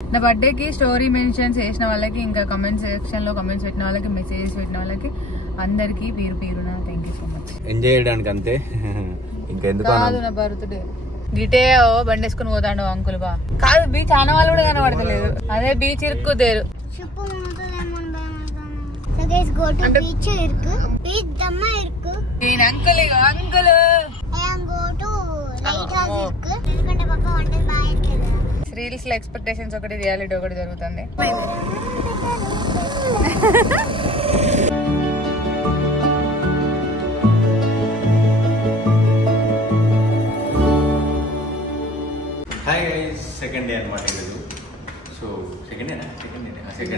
నా బర్త్డేకి story mention చేసిన వాళ్ళకి, ఇంకా కమెంట్ సెక్షన్ లో కమెంట్స్ పెట్టిన వాళ్ళకి, మెసేజెస్ పెట్టిన వాళ్ళకి అందరికి పేరు పేరున thank you so much. Enjoy చేయడానికి అంతే, ఇంకెందుకు కాదు నా బర్త్డే గిటే బండి వేసుకుని పోతాడు అంకుల్ బా. కాదు బీచ్ ఆన వాళ్ళు కూడా కనబడతలేదు. అదే బీచ్ ఇరుక్కుదేరు. అంకుల్ అంకుల్ రీల్స్ లో ఎక్స్పెక్టేషన్స్ ఒకటి, రియాలిటీ ఒకటి జరుగుతుంది. హాయ్ గైస్, సెకండ్ డే అనమాట ఈరోజు. సో సెకండ్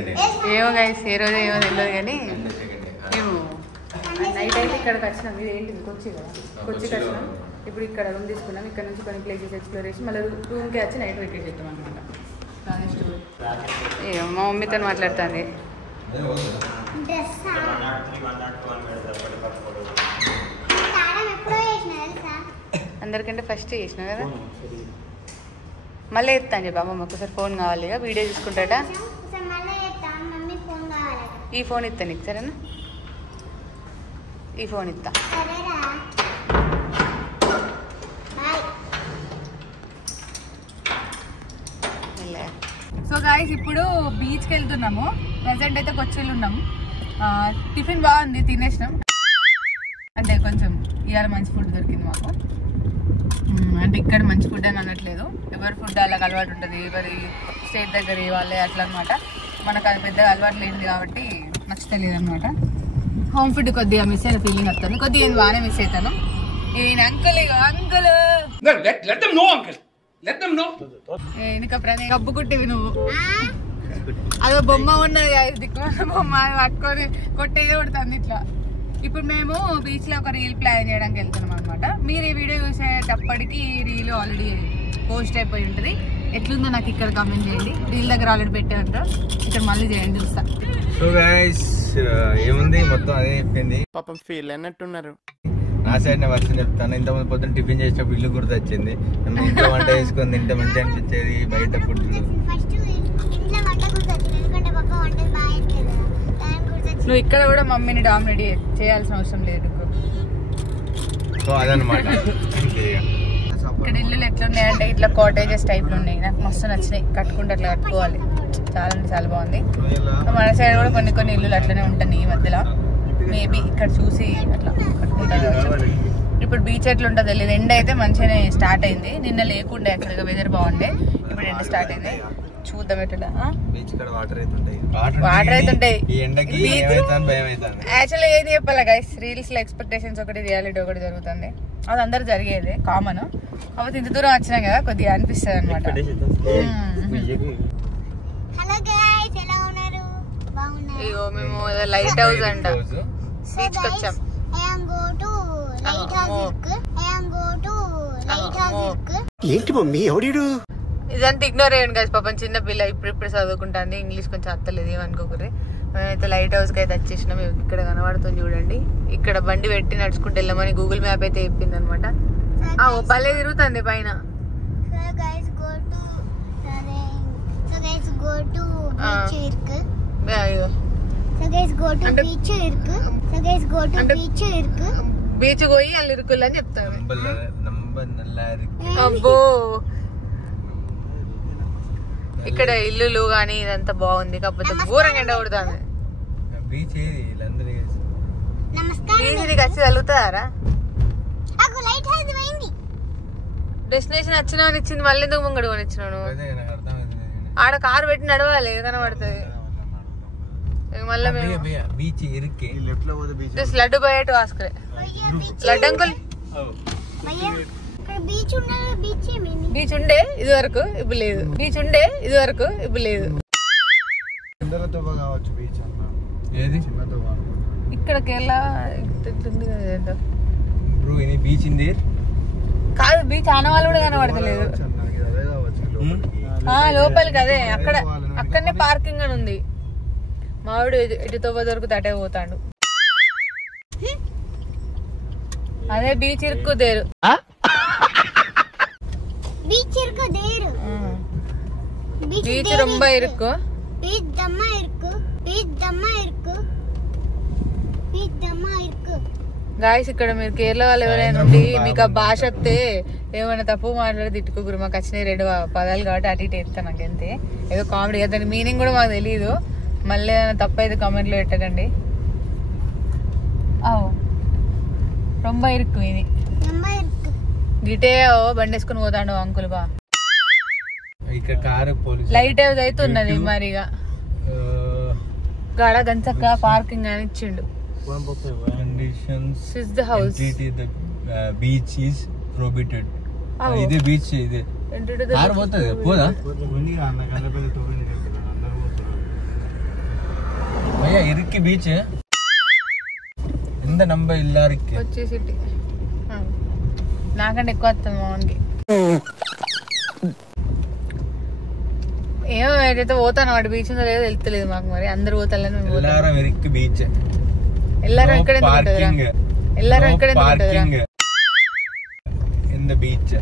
డే ఏమో గైస్ ఏ రోజు ఏమో తెలియదు కానీ మేము నైట్ అయితే ఇక్కడికి వచ్చినాం. ఇది ఏంటిది కొచ్చి కదా, కొచ్చికి వచ్చినాం. ఇప్పుడు ఇక్కడ రూమ్ తీసుకున్నాం. ఇక్కడ నుంచి కొన్ని ప్లేసెస్ ఎక్స్ప్లోర్ చేసి మళ్ళీ రూమ్కి వచ్చి నైట్ వెకేట్ చేస్తాం అనమాట. మా మమ్మీతో మాట్లాడుతుంది. అందరికంటే ఫస్ట్ చేసినా కదా, మళ్ళీ ఎత్తా అని చెప్పి అమ్మమ్మ ఒకసారి ఫోన్ కావాలి, వీడియో తీసుకుంటాట. ఈ ఫోన్ ఇస్తా నీకు, సరేనా? ఈ ఫోన్ ఇస్తా. సో గాయస్ ఇప్పుడు బీచ్కి వెళ్తున్నాము. ప్రజెంట్ అయితే కొచ్చిళ్ళు ఉన్నాము. టిఫిన్ బాగుంది, తినేసినాం. అంటే కొంచెం ఇవాళ మంచి ఫుడ్ దొరికింది మాకు. అంటే ఇక్కడ మంచి ఫుడ్ అని అనట్లేదు, ఎవరి ఫుడ్ అలాగ అలవాటు ఉంటుంది, ఎవరి స్టేట్ దగ్గర వాళ్ళే అట్లా అనమాట. మనకు అది పెద్దగా అలవాటు లేదు కాబట్టి నచ్చలేదు అనమాట. హోమ్ ఫుడ్ కొద్దిగా మిస్ అయిన ఫీలింగ్ వస్తాను, కొద్దిగా నేను బాగానే మిస్ అవుతాను. ఈయన అంకుల్ అంకుల్ కబ్బు కుట్టివి నువ్వు. అదో బొమ్మ ఉన్నది, దిక్కున్న బొమ్మ పట్టుకొని కొట్టేదే కొడుతుంది ఇట్లా. ఇప్పుడు మేము బీచ్ లో ఒక రీల్ ప్లాన్ చేయడానికి వెళ్తున్నాం అనమాట. మీరు ఈ వీడియో చూసేటప్పటికి ఈ రీల్ ఆల్రెడీ పోస్ట్ అయిపోయి ఉంటుంది. ఎట్లుందో నాకు ఇక్కడ కామెంట్ చేయండి. రీల్ దగ్గర ఆల్రెడీ పెట్టే ఉంటా, ఇక్కడ మళ్ళీ చేయండి చూస్తా. సో గైస్ ఏముంది, మొత్తం అదే చెప్పింది. పాపం ఫీల్ అన్నట్టున్నారు. నా సైడ్ వర్షం చెప్తాను. ఇంతకుముందు పొద్దున్న టిఫిన్ చేసినప్పుడు ఇల్లు గుర్తొచ్చింది. ఇంట్లో వంట వేసుకొని తింటే మంచిగా అనిపించేది. బయట ఫుడ్ నువ్వు ఇక్కడ కూడా మమ్మీని డామినేట్ చేయాల్సిన అవసరం లేదు. సో అదనమాట. ఇక్కడ ఇల్లులు ఎట్లున్నాయంటే ఇట్లా కాటేజెస్ టైప్లు ఉన్నాయి. నాకు మస్తు నచ్చినాయి, కట్టుకుంటే అట్లా కట్టుకోవాలి. చాలా అంటే చాలా బాగుంది. మన సైడ్ కూడా కొన్ని కొన్ని ఇల్లులు అట్లనే ఉంటాయి ఈ మధ్యలో. మేబీ ఇక్కడ చూసి అట్లా కట్టుకుంటారు. ఇప్పుడు బీచ్ ఎట్లా ఉంటుంది తెలియదు. ఎండ అయితే మంచిగానే స్టార్ట్ అయింది. నిన్న లేకుండే యాక్చువల్గా, వెదర్ బాగుండే. ఇప్పుడు ఎండ స్టార్ట్ అయింది, చూద్దాం ఎట్లా. వాటర్ అవుతుంటాయి. యాక్చువల్గా ఏది చెప్పాలి గైస్, రీల్స్ లో ఎక్స్పెక్టేషన్స్ ఒకటి, రియాలిటీ ఒకటి జరుగుతుంది. అది అందరు జరిగేది కామన్. కాబట్టి ఇంత దూరం వచ్చినాం కదా, కొద్దిగా అనిపిస్తుంది అనమాట. అయ్యో మేము లైట్ హౌస్ అంట బీచ్ కి వచ్చాం. ఏంటి మమ్మీ ఎవడు ఇదంతా ఇగ్నోర్ అయ్యండి కదా, పాపం చిన్న పిల్ల ఇప్పుడు చదువుకుంటాంది. ఇంగ్లీష్ కొంచెం అత్తలేదు, ఏమనుకోకూడదు. మేమైతే లైట్ హౌస్ కి అయితే వచ్చేసినాం. ఇక్కడ కనబడుతుంది చూడండి. ఇక్కడ బండి పెట్టి నడుచుకుంటూ వెళ్ళమని గూగుల్ మ్యాప్ అయితే చెప్పింది అనమాట. భలే తిరుగుతుంది పైన. బీచ్ పోయి వాళ్ళు ఇరుకులు అని చెప్తారు. అబ్బో ఇక్కడ ఇల్లులు గానీ ఇదంతా బాగుంది, కాకపోతే ఘోరంగా ఎండ కొడుతుంది. బీచ్ నీకు వచ్చి తగులుతారా? డెస్టినేషన్ వచ్చినా ఇచ్చింది, మళ్ళీ ఎందుకు ముంగడు కొనిచ్చినాను? ఆడ కారు పెట్టి నడవాలి, కనబడుతుంది. మళ్ళీ లడ్డు బయట వాసుకులే లడ్డు అంకుల్. బీచ్ ఉండే ఇది వరకు, ఇప్పుడు లేదు. బీచ్ ఉండే ఇది వరకు, ఇప్పుడు లేదు. ఇక్కడ కేరళ బీచ్ ఉంది కాదు, బీచ్ ఆన వాళ్ళు కూడా కనబడతలేదు. లోపలికి అదే అక్కడనే పార్కింగ్ అని ఉంది. మావిడు ఎటు తవ్వ దొరుకుతా అటే పోతాడు. అదే బీచ్ ఇరుక్కుదేరు. బీచ్ ரொம்ப இருக்கு. பீச் தம்மா இருக்கு. గాయస్ ఇక్కడ మీరు కేరళ వాళ్ళు ఎవరైనా ఉండి మీకు ఆ భాష వస్తే ఏమైనా తప్పు మాట్లాడి తిట్టుకోకూరు. మాకు వచ్చినాయి 2 పదాలు కాబట్టి అటు ఇటు ఎత్తాను నాకు అంతే. ఏదో కామెడీ దాని మీనింగ్ కూడా మాకు తెలియదు. మళ్ళీ ఏదైనా తప్పు అయితే కామెంట్లో పెట్టకండి. రొంబ ఇరుక్కు ఇది గిటే బండి వేసుకుని పోతాడు అంకుల్ బా. ఇక్కడ కారు పోలీస్ లైట్ అయితే ఉన్నది మరిగా గాడ గంచక్క పార్కింగ్ అని ఇచ్చిండు. Conditions is the house beach is prohibited. ఇదే బీచ్ ఇదే కారు పోతుంది పోదా అయ్యా ఇరుక్కి బీచ్ ఎంత నంబర్ ఇల్లారికి వచ్చేసి నాకంటే ఎక్కువ వస్తుంది మోహన్కి. ఏమో ఏదైతే పోతాను వాడు బీచ్ ఉందో లేదో తెలుస్తలేదు మాకు. మరి అందరు పోతాలని బీచ్ ఎల్లారం ఇక్కడ ఎల్లారం ఇక్కడ బీచ్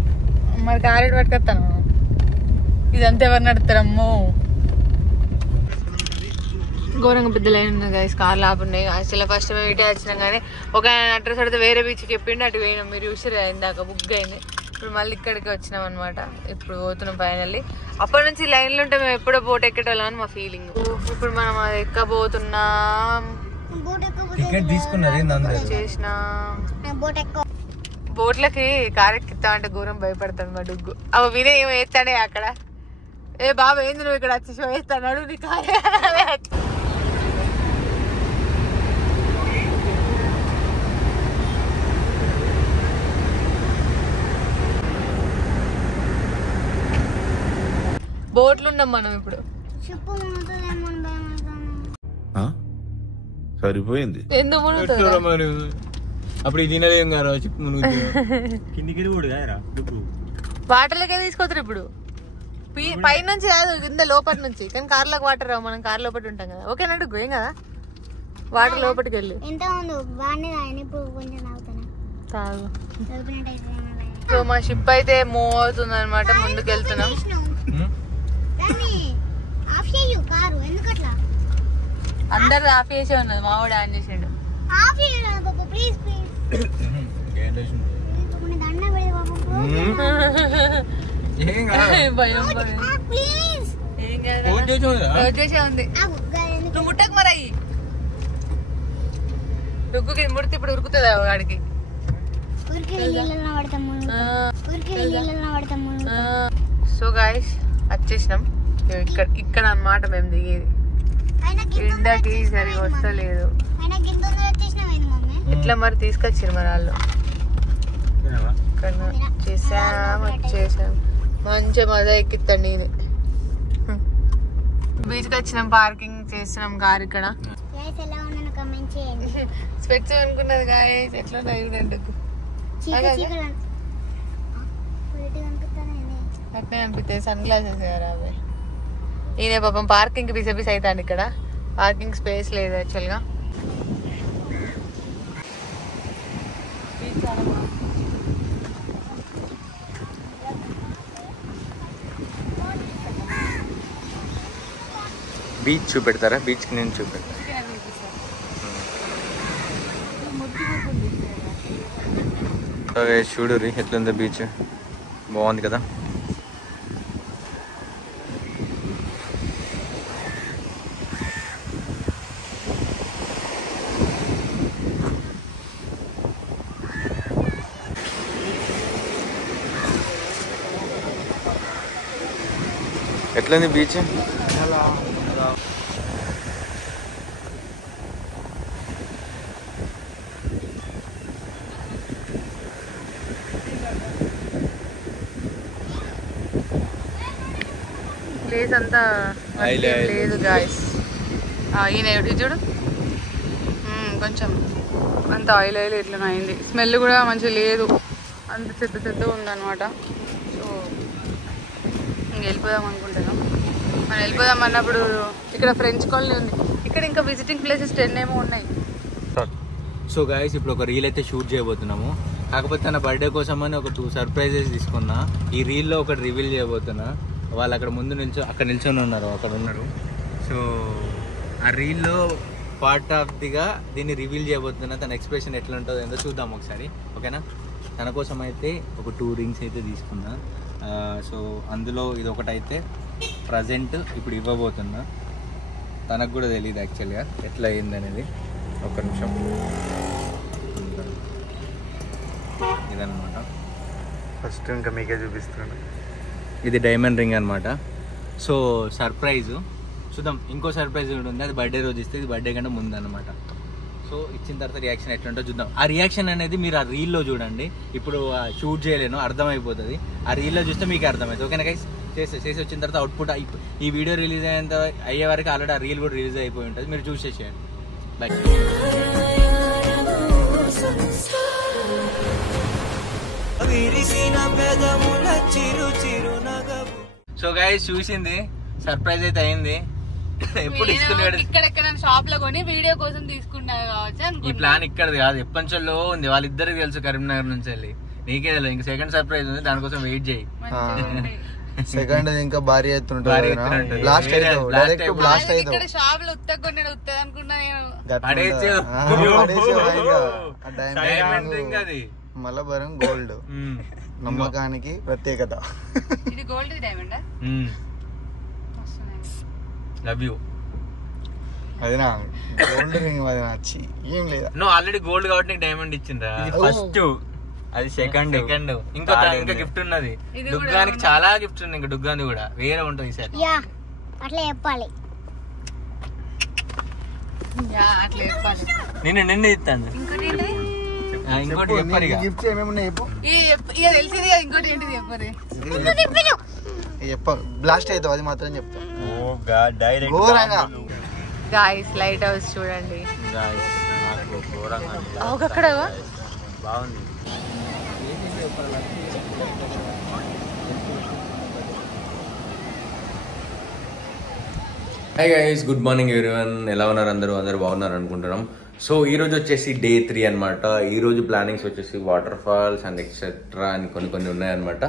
మరి కారెట్ పట్టుకొస్తాను. ఇదంతా ఎవరు నడుతారమ్మో. ఘోరంగా పెద్ద లైన్ ఉన్నాయి గైస్. కార్లు ఆపున్నాయి. అసలు ఫస్ట్ మేము ఇటే వచ్చినాం కానీ ఒక అడ్రస్ అడితే వేరే బీచ్కి చెప్పిండి అటు పోయినాం. మీరు చూసారు ఇందాక బుక్ అయింది. ఇప్పుడు మళ్ళీ ఇక్కడికి వచ్చినాం అనమాట. ఇప్పుడు పోతున్నాం ఫైనల్లీ. అప్పటి నుంచి లైన్లో ఉంటే మేము ఎప్పుడో బోట్ ఎక్కేటోళ్ళం అని మా ఫీలింగ్. ఇప్పుడు మనం అది ఎక్కబోతున్నాం. టికెట్ తీసుకున్నారు చేసిన బోట్లకి కారెక్కిస్తా అంటే ఘోరం భయపడతాడు మా డుగ్గు. అవి వినే ఏమో వేస్తాడే అక్కడ. ఏ బాబు ఏంది నువ్వు ఇక్కడ వచ్చి షో వేస్తాడు నీ కారే. బోట్లు ఉన్నాం మనం ఇప్పుడు. సరిపోయింది. ఎందుకు మునుగుతుంది అప్పుడు తినలేం కదా వాటర్లకే తీసుకోతారు ఇప్పుడు. పైనుంచి కాదు కింద లోపటి నుంచి. కానీ కార్లోకి వాటర్ రావు. మనం కార్ లోపల ఉంటాం కదా. ఓకే నడుగు ఏం కదా. వాటర్ లోపలికి వెళ్ళి తాగు. సో మా షిప్ అయితే మూవ్ అవుతుంది అనమాట. ముందుకు వెళ్తున్నాం. అందరు ఆఫ్ చేసే ఉన్నది. మా వాడు ఆన్ చేసిండు. భయం చేసే ఉంది. నువ్వు ముట్టకు మరి అయ్యి డుగ్గుకి ముడితే ఇప్పుడు ఉరుకుతుందా వాడికి. సో గాయస్ వచ్చేసినాం. ఇక్కడ అన్నమాట మేము దిగేది. ఎండకి సరిగా వస్తలేదు. ఇట్లా మరి తీసుకొచ్చారు మరి వాళ్ళు. వచ్చేసాం. మంచిగా మజా ఎక్కిస్తాను నేను. బీచ్కి వచ్చినాం. పార్కింగ్ చేస్తున్నాం కార్ ఇక్కడ. స్పెట్స్ అనుకున్నది గాయస్. ఎట్లా అట్నే అనిపిస్తాయి సన్ గ్లాసెస్ కదా అవి. ఈయన పాపం పార్కింగ్ బిసబిస్ అవుతాను. ఇక్కడ పార్కింగ్ స్పేస్ లేదు యాక్చువల్గా. బీచ్ చూపెడతారా? బీచ్ నేను చూపెడతా. చూడు ఎట్లుందో బీచ్. బాగుంది కదా. ఎట్లుంది బీచ్? ప్లేస్ అంతా లేదు గాయస్. ఈయన ఇది చూడు కొంచెం అంత ఆయిల్ ఆయిల్ ఇట్లా అయింది. స్మెల్ కూడా మంచిగా లేదు. అంత చెత్త ఉందన్నమాట. సో ఇంక వెళ్ళిపోదాం అనుకుంటున్నాం. మనం వెళ్ళిపోదాం అన్నప్పుడు ఇక్కడ ఫ్రెంచ్ కాలనీ ఉంది. ఇక్కడ ఇంకా విజిటింగ్ ప్లేసెస్ 10 ఏమో ఉన్నాయి. సో గాయస్ ఇప్పుడు ఒక రీల్ అయితే షూట్ చేయబోతున్నాము. కాకపోతే తన బర్త్డే కోసం అని ఒక 2 సర్ప్రైజెస్ తీసుకున్నా. ఈ రీల్లో ఒకటి రివీల్ చేయబోతున్నా. వాళ్ళు అక్కడ ముందు అక్కడ నిల్చొని ఉన్నారు, అక్కడ ఉన్నారు. సో ఆ రీల్లో పార్ట్ ఆఫ్ దిగా దీన్ని రివీల్ చేయబోతున్నా. తన ఎక్స్ప్రెషన్ ఎట్లా ఉంటుందో ఏందో చూద్దాం ఒకసారి, ఓకేనా? తన కోసం అయితే ఒక 2 రింగ్స్ అయితే తీసుకున్నా. సో అందులో ఇది ఒకటైతే ప్రజెంట్ ఇప్పుడు ఇవ్వబోతున్నా. తనకు కూడా తెలియదు యాక్చువల్గా ఎట్లా అయింది అనేది. ఒక్క నిమిషం. ఇదన్నమాట ఫస్ట్ ఇంకా మీకే చూపిస్తున్నాను. ఇది డైమండ్ రింగ్ అనమాట. సో సర్ప్రైజు చూద్దాం. ఇంకో సర్ప్రైజ్ కూడా ఉంది, అది బర్త్డే రోజు ఇస్తే, ఇది బర్త్డే కంటే ముందు అనమాట. సో ఇచ్చిన తర్వాత రియాక్షన్ ఎట్లుంటో చూద్దాం. ఆ రియాక్షన్ అనేది మీరు ఆ రీల్లో చూడండి. ఇప్పుడు షూట్ చేయలేను, అర్థమైపోతుంది. ఆ రీల్లో చూస్తే మీకు అర్థమవుతుంది, ఓకేనా గైస్? చేసి వచ్చిన తర్వాత అవుట్పుట్ ఈ వీడియో రిలీజ్ అయ్యే వరకు ఆల్రెడీ ఆ రీల్ కూడా రిలీజ్ అయిపోయి ఉంటుంది, మీరు చూసేసేయండి. బై. సో గైస్ చూసింది, సర్ప్రైజ్ అయితే అయింది. ఎప్పుడు ఇక్కడ షాప్ లో కొని వీడియో కోసం తీసుకున్నారు కావచ్చు. ఈ ప్లాన్ ఇక్కడ కాదు, ఎప్పటిలో ఉంది. వాళ్ళిద్దరికి తెలుసు కరీంనగర్ నుంచి వెళ్ళి. నీకే తెలియదు. ఇంకా సెకండ్ సర్ప్రైజ్ ఉంది, దానికోసం వెయిట్ చేయి. సెకండ్ ఇంకా భారీ ఎత్తుంటుంది. షాప్ లో ఉత్తగొండ ఉత్తది అనుకున్నా మలబరం గోల్డ్ నమ్మకానికి ప్రత్యేకత. ఇది గోల్డ్ డైమండ్. Love you. అది నా గోల్డ్ రింగ్, అది నచ్చి ఏం లేదా. నువ్వు ఆల్రెడీ గోల్డ్ కాబట్టి నీకు డైమండ్ ఇచ్చిండ్రా. ఫస్ట్ అది సెకండ్. ఇంకా గిఫ్ట్ ఉన్నది. డుగ్గానికి చాలా గిఫ్ట్స్ ఉన్నాయి. ఇంకా డుగ్గాని కూడా వేరే ఉంటుంది ఈసారి. అట్లా చెప్పాలి. నిన్ను ఇస్తాను. ఇంకోటి చెప్పారు. గిఫ్ట్స్ ఏమేమి ఉన్నాయి చెప్పు. తెలిసింది. ఇంకోటి ఏంటి చెప్పారు. బ్లాస్ట్ అవుతావు, అది మాత్రం చెప్తా. గాయ్స్ లైట్ హౌస్ చూడండి. అక్కడ బాగుంది. Hi guys, good morning everyone. ఎలా ఉన్నారు అందరూ బాగున్నారు అనుకుంటున్నాం. సో ఈరోజు వచ్చేసి డే 3 అనమాట. ఈరోజు ప్లానింగ్స్ వచ్చేసి వాటర్ ఫాల్స్ అండ్ ఎక్సెట్రా అని కొన్ని ఉన్నాయన్నమాట.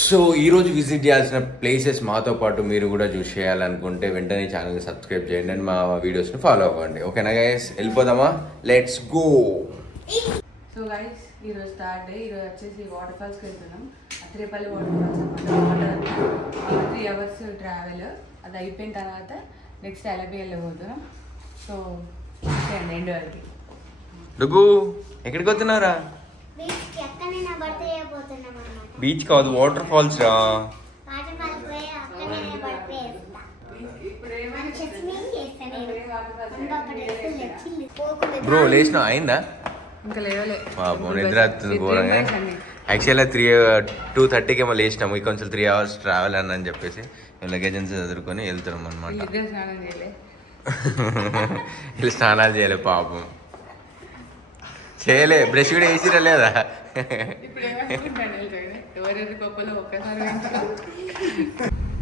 సో ఈరోజు విజిట్ చేయాల్సిన ప్లేసెస్ మాతో పాటు మీరు కూడా చూసేయాలనుకుంటే వెంటనే ఛానల్ని సబ్స్క్రైబ్ చేయండి అండ్ మా వీడియోస్ని ఫాలో అవ్వండి, ఓకేనా గైస్? వెళ్ళిపోదామా? Let's go. సో గైస్ ఈరోజు థర్డ్ డే. ఈరోజు వచ్చేసి వాటర్ ఫాల్స్కి వెళ్తున్నాం. అత్రేపల్లి వాటర్ ఫాల్స్ అనమాట. 3 hours ట్రావెల్. అది అయిపోయిన తర్వాత నెక్స్ట్ ఎలబి వెళ్ళబోతున్నాం. సో ఎండ్ వరకు. డుగ్గు ఎక్కడికి వస్తున్నారా? బీచ్ కాదు, వాటర్ ఫాల్స్ రా. బ్రో లేచిన అయిందా? ఇంకా లేవలే. నిద్ర వస్తుంది ఘోరంగా. యాక్చువల్గా 2:30కి ఏమో లేచినాము. కొంచెం 3 hours ట్రావెల్ అని చెప్పేసి లగేజ్ అంతా చదువుకొని వెళ్తున్నాం అనమాట. వీళ్ళు స్నానాలు చేయలే పాపం. చేయలే, బ్రష్ కూడా వేసిరా లేదా?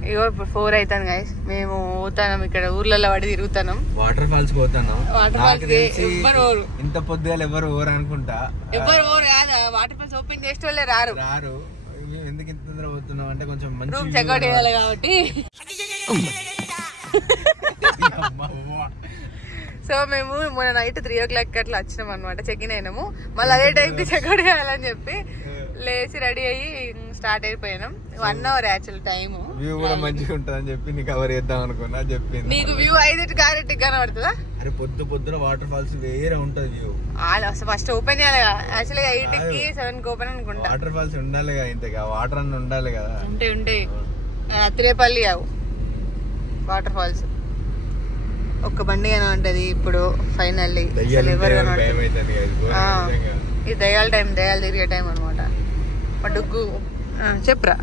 ఇగో ఇప్పుడు 4 అవుతాను గైస్. మేము పోతాం, ఇక్కడ ఊర్లలో పడి తిరుగుతాం. వాటర్ ఫాల్స్ పోతాను. ఇంత పొద్దుగాల ఎవరు ఓరు అనుకుంటా. ఎవరు ఓరు కాదు, వాటర్ ఫాల్స్ ఓపెన్ చేసే వాళ్ళే రారు. ఎందుకు ఇంత తొందర పోతున్నాం అంటే కొంచెం మంచి చెక్అౌట్ చేయాలి కాబట్టి. సో మేము మొన్న నైట్ 3 o'clock అట్లా వచ్చినాం అనమాట. చెక్ ఇన్ అయినాము. మళ్ళీ అదే టైంకి చెక్అౌట్ చేయాలని చెప్పి లేచి రెడీ అయ్యి స్టార్ట్ అయిపోయినాం. 1 hour యాక్చువల్ టైమ్. వ్యూ కూడా మంచిగా ఉంటుందని చెప్పి నీకు కవర్ చేద్దాం అనుకున్నా. చెప్పింది నీకు వ్యూ 5 క్యారెట్ కనబడుతుందా? అరే పొద్దున వాటర్ ఫాల్స్ వేరే ఉంటది వ్యూ. ఫస్ట్ ఓపెన్ చేయాలి యాక్చువల్గా 8కి 7కి ఓపెన్ అనుకుంటా. వాటర్ ఫాల్స్ ఉండాలి కదా, ఇంతగా వాటర్ అన్న ఉండాలి కదా. ఉంటాయి. అత్రేపల్లి అవు వాటర్ ఫాల్స్ ఒక్క బండి అని ఉంటది. ఇప్పుడు ఫైనల్లీ ఎవరు ఇది దయాల టైం, దయాలు తిరిగే టైం అనమాట. డుగ్గు చెప్పరా?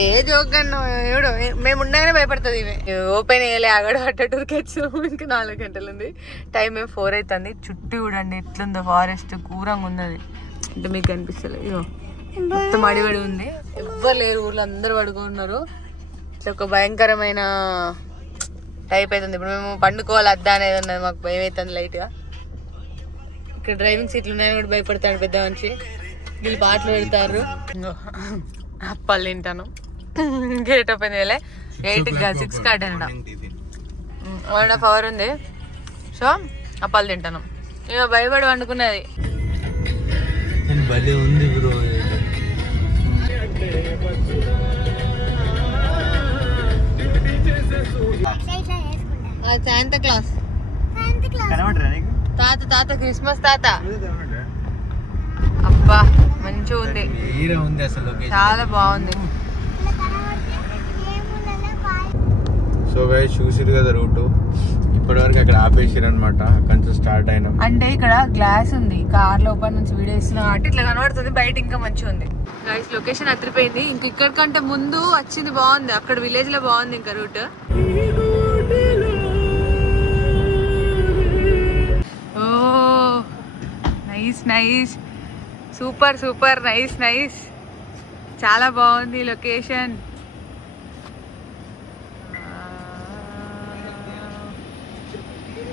ఏ జోగన్ను ఎవడు మేము ఉండగానే భయపడుతుంది ఇవి. ఓపెన్ వేయలే, ఆగడు అట్టూరికి వచ్చాము. ఇంకా 4 గంటలు ఉంది టైం. మేము 4 అవుతుంది. చుట్టూ చూడండి ఎట్లుందో, ఫారెస్ట్ కూరంగా ఉన్నది. అంటే మీకు కనిపిస్తలేదు. ఇగో మొత్తం అడివడి ఉంది, ఎవ్వరు లేరు ఊర్లో, అందరు పడుకున్నారు. ఇట్లా ఒక భయంకరమైన టైప్ అవుతుంది. ఇప్పుడు మేము పండుకోవాలి అద్దా అనేది ఉన్నది, మాకు భయం అవుతుంది లైట్ గా. ఇక్కడ డ్రైవింగ్ సీట్లు ఉన్నాయని కూడా భయపడతాడు పెద్ద మనిషి. వీళ్ళు పాటలు పెడతారు. అప్పాలు తింటాను. గేట్ ఓపెన్ చేయలే 8 6 కార్డ్ అంట 1.5 hour ఉంది. సో అప్పాలు తింటాను. ఇక భయపడి వండుకున్నది భలే ఉంది బ్రో. శాంతా క్లాస్ తాత క్రిస్మస్ తాత. అబ్బా మంచిగా ఉంది, చాలా బాగుంది. సో గైస్ చూసిరు కదా రూట్, ఇప్పటి వరకు అక్కడ ఆపేసారు అనమాట. అక్కడ నుంచి స్టార్ట్ అయినాం. అంటే ఇక్కడ గ్లాస్ ఉంది, కార్ లోపల నుంచి వీడియో ఇస్తున్నా కాబట్టి ఇట్లా కనబడుతుంది, బయట ఇంకా మంచిగా ఉంది. గైస్ లొకేషన్ అదిరిపోయింది. ఇంక ఇక్కడ కంటే ముందు వచ్చింది బాగుంది, అక్కడ విలేజ్ లో బాగుంది ఇంకా route. Oh nice nice, super super, nice nice, చాలా బాగుంది లొకేషన్.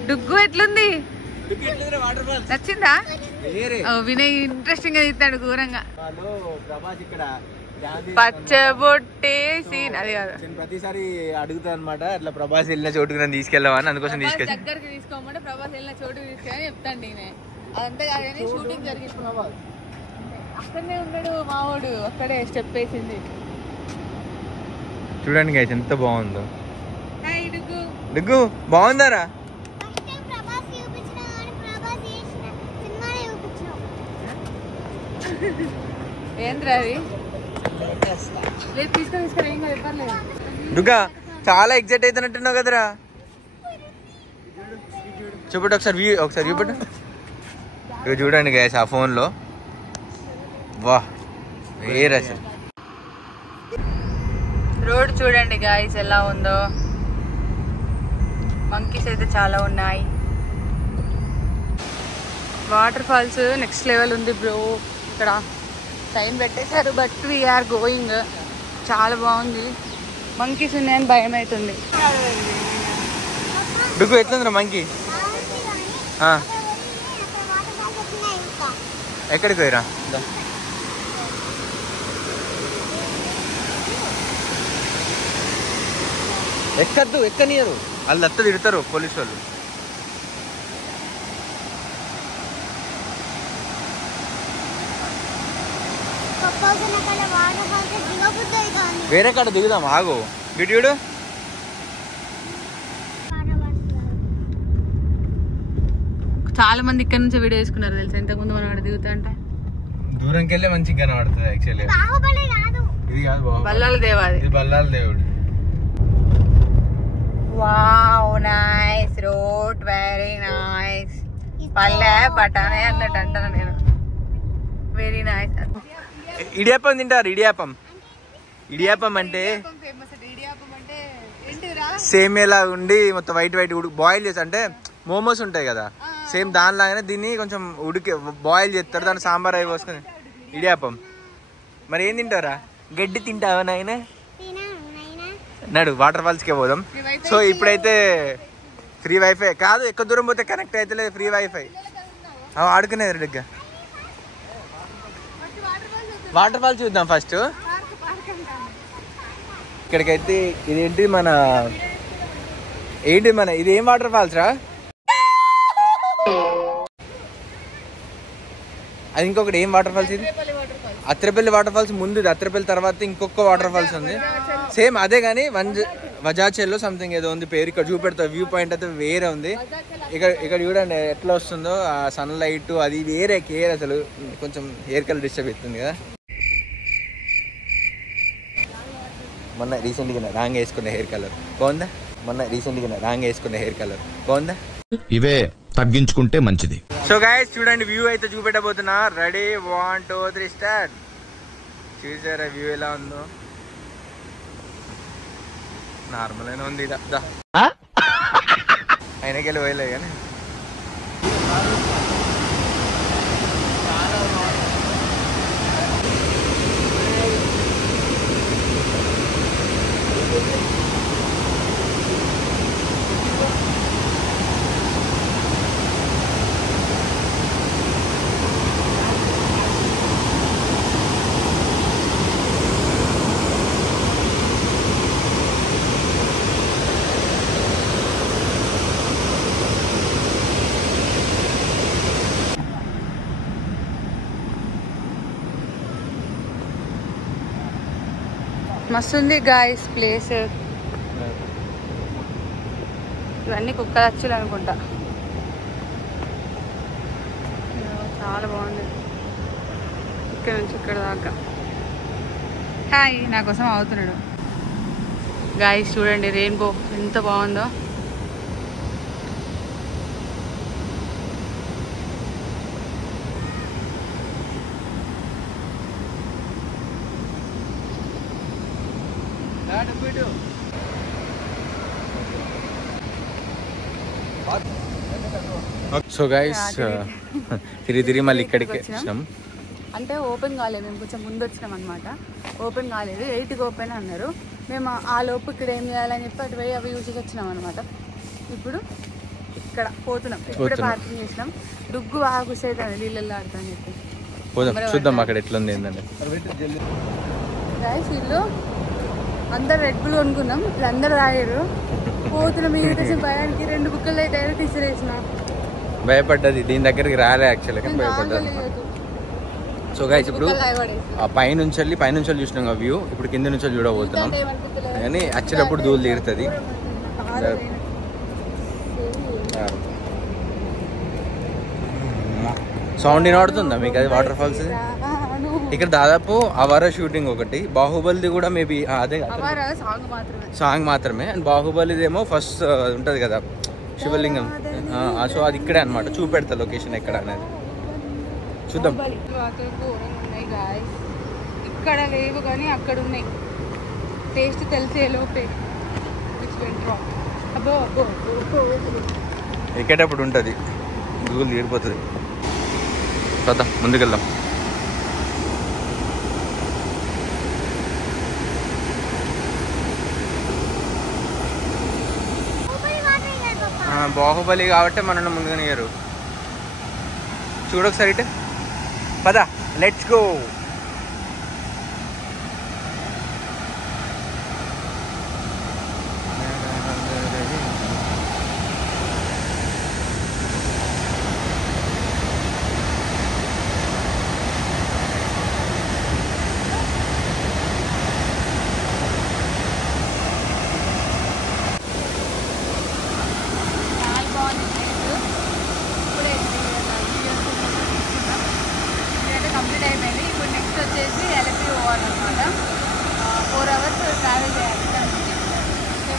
డుగ్గు ఎట్లుంది, నచ్చిందా? వినయ్ ఇంట్రెస్టింగ్ గా తీస్తాడు ఘోరంగా. పచ్చబొట్టేసి అది కాదు, ప్రతిసారి అడుగుతా అనమాట అట్లా ప్రభాస్ వెళ్ళిన చోటుకి నన్ను తీసుకెళ్ళావని, అందుకోసం తీసుకెళ్ళి దగ్గరికి తీసుకోమంటే ప్రభాస్ వెళ్ళిన చోటుకి తీసుకెళ్ళని చెప్తాను నేనే. అదంతా కాదని షూటింగ్ జరిగింది, అక్కడనే ఉన్నాడు మావాడు, అక్కడే స్టెప్ వేసింది. చూడండి గైస్ ఎంత బాగుందో. డుగ్గు బాగుందారా? ఏంద్రా అది తీసుకొని తీసుకొని ఏం చెప్పలేదు. డుగ్గా చాలా ఎగ్జైట్ అవుతున్నట్టున్నావు కదరా. చూపట్టు ఒకసారి వ్యూ, ఒకసారి చూపట్టు. ఇక చూడండి గైస్ ఆ ఫోన్లో, వా వేరే అసలు. రోడ్ చూడండి గైస్ ఎలా ఉందో, మంకీస్ అయితే చాలా ఉన్నాయి. వాటర్ ఫాల్స్ నెక్స్ట్ లెవెల్ ఉంది బ్రో. ఇక్కడ సైన్ పెట్టేశారు, బట్ వీఆర్ గోయింగ్. చాలా బాగుంది. మంకీస్ ఉన్నాయని భయం అవుతుంది. డుగ్గు ఎట్లుందిరా మంకీ? ఎక్కడికి పోయిరా? ఎక్కద్దు, ఎక్కనియరు, వాళ్ళు అత్త తిడతారు పోలీసు వాళ్ళు. వేరే కాడ దిగుదాం, ఆగు. గిట్యూడు చాలా మంది ఇక్కడ నుంచి వీడియో తీసుకున్నారు తెలుసా. ఇంతకుముందు మనం అక్కడ దిగుతా అంటే దూరంకి వెళ్ళే మంచిగా కనబడుతుంది. యాక్చువల్లీ ఇది కాదు, బల్లాల దేవాది, ఇది బల్లాల దేవుడు. Wow nice road, very nice. పల్లె బటానే అన్నట్టు అంటాను నేను. Very nice. ఇడియాపం తింటారు? ఇడియాపం, ఇడియాపం అంటే సేమియాలా ఉండి మొత్తం వైట్ వైట్ బాయిల్ చేసి, అంటే మోమోస్ ఉంటాయి కదా సేమ్ దానిలాగానే దీన్ని కొంచెం ఉడికి బాయిల్ చేస్తారు, దాన్ని సాంబార్ అవి పోసుకొని ఇడియాపం. మరి ఏం తింటారా? గడ్డి తింటావా నాయన? నడు వాటర్ ఫాల్స్కే పోదాం. సో ఇప్పుడైతే ఫ్రీ వైఫై కాదు, ఎక్కువ దూరం పోతే కనెక్ట్ అయితే లేదు, ఫ్రీ వైఫై ఆడుకునేది రెడ్డిగా. వాటర్ ఫాల్స్ చూద్దాం ఫస్ట్. ఇక్కడికైతే ఇదేంటి మన ఇది ఏం వాటర్ ఫాల్స్ రా? అది ఇంకొకటి ఏం వాటర్ ఫాల్స్? ఇది అత్రేపల్లి వాటర్ ఫాల్స్ ముందు, అత్రేపల్లి తర్వాత ఇంకొక వాటర్ ఫాల్స్ ఉంది సేమ్ అదే, కానీ వజాచెల్లో సంథింగ్ ఏదో ఉంది పేరు. ఇక్కడ చూపెడతా, వ్యూ పాయింట్ అయితే వేరే ఉంది. ఇక్కడ చూడండి ఎట్లా వస్తుందో ఆ సన్ లైట్, అది వేరే కేర్. అసలు కొంచెం హెయిర్ కలర్ డిస్టర్బ్ అవుతుంది కదా. మొన్న రీసెంట్గా రాంగ్ వేసుకున్న హెయిర్ కలర్ బాగుందా? ఇవే తగ్గించుకుంటే మంచిది. సో గైస్ చూడండి వ్యూ అయితే చూపెట్టబోతున్నా. Ready 1 2 3 start. చూసారా వ్యూ ఎలా ఉందో? నార్మల్ అయినా ఉంది. ఆయనకెళ్ళి పోయలే కానీ మస్తుంది గాయస్ ప్లేస్. ఇవన్నీ కుక్కలు వచ్చులు అనుకుంటా. చాలా బాగుంది ఇక్కడ నుంచి ఇక్కడ దాకా. హాయ్, నా కోసం అవుతున్నాడు. గాయస్ చూడండి రెయిన్బో ఎంత బాగుందో. సో గైస్ తిరిగి మళ్ళీ ఇక్కడికి వచ్చినాం. అంటే ఓపెన్ కాలేదు, మేము కొంచెం ముందు వచ్చినాం అనమాట. ఓపెన్ కాలేదు, 8కి ఓపెన్ అన్నారు. మేము ఆ లోపు ఇక్కడ ఏం చేయాలని చెప్పి అటు పోయి అవి యూజ్ వచ్చినాం అనమాట. ఇప్పుడు ఇక్కడ పోతున్నాం. ఇప్పుడే పార్కింగ్ చేసినాం. డుగ్గు బాగా గుసైతుంది నీళ్ళల్లో ఆడుతా అని చెప్పి. చూద్దాం అక్కడ ఎట్లుంది ఏంటంటే. గైస్ వీళ్ళు అందరు రెడ్ బుల్ కొనుక్కున్నాం, వీళ్ళందరూ తాగారు. పోతున్నాం ఈ భయానికి 2 బుక్కలు డైరెక్ట్ ఇసిరేసిన. భయపడ్డది, దీని దగ్గరికి రాలే యాక్చువల్గా భయపడ్డది. సో గైస్ ఇప్పుడు ఆ పైనుంచి వెళ్ళి చూసినాం ఆ వ్యూ. ఇప్పుడు కింద నుంచి చూడబోతున్నాం, కానీ వచ్చేటప్పుడు ధూళి తీరుతుంది. సౌండ్ వినబడుతుందా మీకు? అది వాటర్ ఫాల్స్ ఇక్కడ దాదాపు అవర షూటింగ్ ఒకటి, బాహుబలిది కూడా మేబీ అదే సాంగ్ మాత్రమే. అండ్ బాహుబలిదేమో ఫస్ట్ ఉంటుంది కదా శివలింగం. సో అది ఇక్కడే అనమాట, చూపెడతా లొకేషన్ ఎక్కడ అనేది. చూద్దాం. ఇక్కడ లేవు కానీ అక్కడ ఉన్నాయి. టేస్ట్ తెలిసే లోపే ఎక్కేటప్పుడు ఉంటుంది, ధూళి తీరిపోతుంది. కదా ముందుకెళ్దాం. బాహుబలి కాబట్టి మనల్ని ముందుగానే ఇయ్యరు. చూడొకసారి ఇటు పద, లెట్స్ గో. కంప్లీట్ అయిపోయింది. ఇప్పుడు నెక్స్ట్ వచ్చేసి ఎల్ఎపి పోవాలన్నమాట. 4 hours ట్రావెల్ చేయాలి.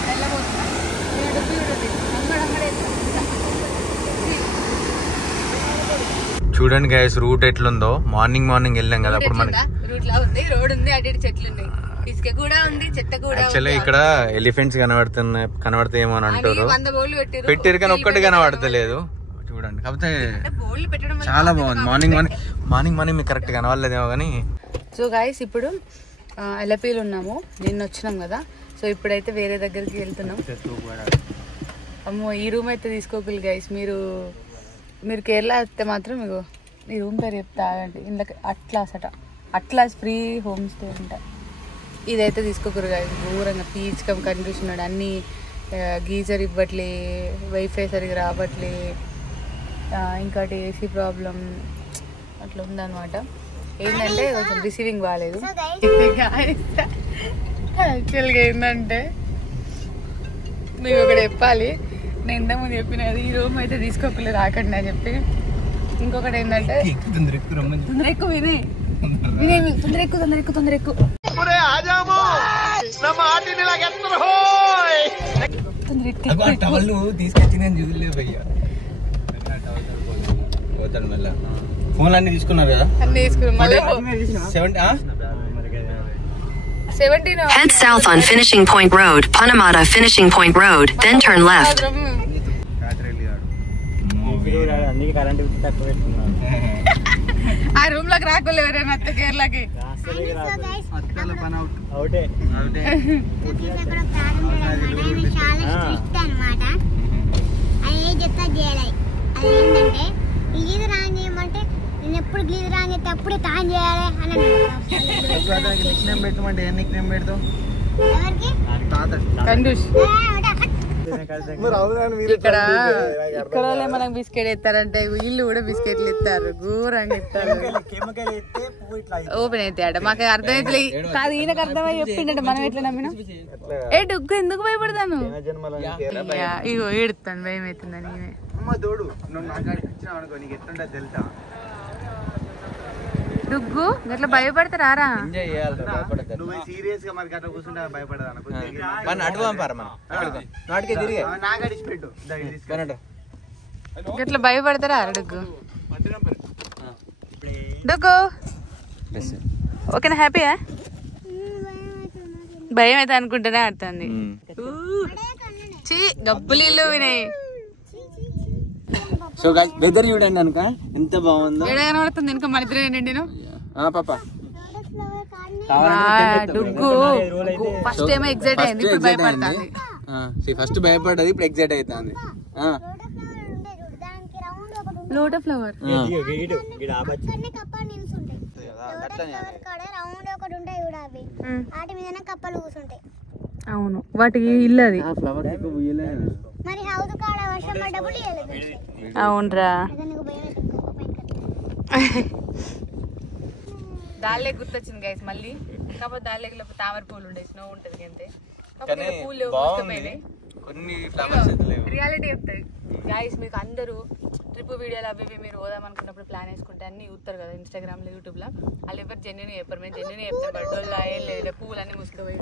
వెళ్ళబోతున్నాం. చూడండి గైస్ రూట్ ఎట్లుందో. మార్నింగ్ వెళ్ళాం కదా అప్పుడు మనకి రూట్ లా ఉంది, రోడ్ ఉంది, అటు చెట్లు ఉన్నాయి, ఇసుక కూడా ఉంది, చెత్త కూడా. యాక్చువల్లీ ఇక్కడ ఎలిఫెంట్స్ కనబడతాయేమో అని అంటారు. 100 బోర్లు పెట్టారు కానీ ఒక్కటి కనబడతలేదు. చూడండి, కాకపోతే చాలా బాగుంది. మార్నింగ్ మీకు కరెక్ట్ కనవలేదేమో కానీ. సో గైస్ ఇప్పుడు ఎల్ఎపిలో ఉన్నాము. నిన్న వచ్చినాం కదా, సో ఇప్పుడైతే వేరే దగ్గరికి వెళ్తున్నాం. అమ్మో ఈ రూమ్ అయితే తీసుకోకూడదు గైస్. మీరు కేరళ వస్తే మాత్రం మీకు ఈ రూమ్ పేరు చెప్తా ఆగండి. ఇందులోకి అట్లాస్ ఫ్రీ హోమ్ స్టే ఉంటాయి. ఇదైతే తీసుకోకూడదు గైస్. దూరంగా పీచ్కం కనిపిస్తున్నాడు. అన్నీ గీజర్ ఇవ్వట్లే, వైఫై సరిగ్గా రావట్లే, ఇంకోటి ఏసీ ప్రాబ్లం అట్లా ఉందన్నమాట. ఏంటంటే కొంచెం రిసీవింగ్ బాగాలేదు. యాక్చువల్గా ఏంటంటే మీకు ఒకటి చెప్పాలి. నేను ఇంతకుముందు చెప్పినది ఈ రూమ్ అయితే తీసుకోకలే రాకండి అని చెప్పి. ఇంకొకటి ఏంటంటే తొందరెక్కు ఫోన్లు అన్ని తీసుకున్నారు కదా, అన్ని తీసుకున్నాం. 17 Head south on Finishing Point Road, Panamata Finishing Point Road, then turn left. ఆ రూమ్ లోకి రాకూడదు ఎవరైనా అత్త కేరళకి. గ్లీజర్ ఆన్ చేయమంటే నేను ఎప్పుడు గ్లీజర్ ఆన్ చేస్తే అప్పుడే తాన్ చేయాలి అని పెట్టమంటే ఏ నిక్ నేమ్ పెడతావు? ఎవరికి కండూష్ ఇక్కడ మనకు బిస్కెట్ ఇస్తారంటే వీళ్ళు కూడా బిస్కెట్లు ఇస్తారు, ఘోరంగా ఇస్తారు. ఓపెన్ అయితే అట మాకు అర్థమైతే కాదు, ఈయనకు అర్థమై చెప్పిండట, మనం ఎట్లా నమ్మినా. ఏ డుగ్గు ఎందుకు భయపడతాను, ఇగో ఏడుతాను, భయం అవుతుందని. ఈయన డుగ్గు ఇట్లా భయపడతారా? ఇట్లా భయపడతారా డుగ్గు? డుగ్గు ఓకేనా, హ్యాపీయా? భయం అయితే అనుకుంటేనే ఆడుతుంది. గబ్బులీళ్ళు వినాయి. సో గైస్ వెదర్ చూడండి అనుక ఎంత బాగుందో. కనబడుతుంది ఇంకా మన ఇద్దరు ఏంటండి పాప డుగ్గు ఫస్ట్ టైం ఎగ్జైట్ అయింది, ఇప్పుడు భయపడుతుంది. ఫస్ట్ భయపడ్డది, ఇప్పుడు ఎగ్జైట్ అవుతుంది. లోటస్ ఫ్లవర్ అవును, వాటికి ఇల్లు అది. అవునరా, దాళ్ళే గుర్తొచ్చింది గైస్ మళ్ళీ. కాకపోతే దాళ్ళకి తామర పూలు ఉండే, స్నో ఉంటది అంతే. పూలు రియాలిటీ చెప్తాయి గైస్. మీకు అందరూ ట్రిప్ వీడియోలు అవి మీరు పోదాం అనుకున్నప్పుడు ప్లాన్ వేసుకుంటే అన్ని చూస్తారు కదా ఇన్స్టాగ్రామ్ లో, యూట్యూబ్ లో. వాళ్ళు ఎవరు జెన్యున్ చెప్పారు, మేము జెన్యున్ చెప్తాం. బడ్డోళ్ళు ఏం లేదు, పూలు అన్ని ముసుకుపోయి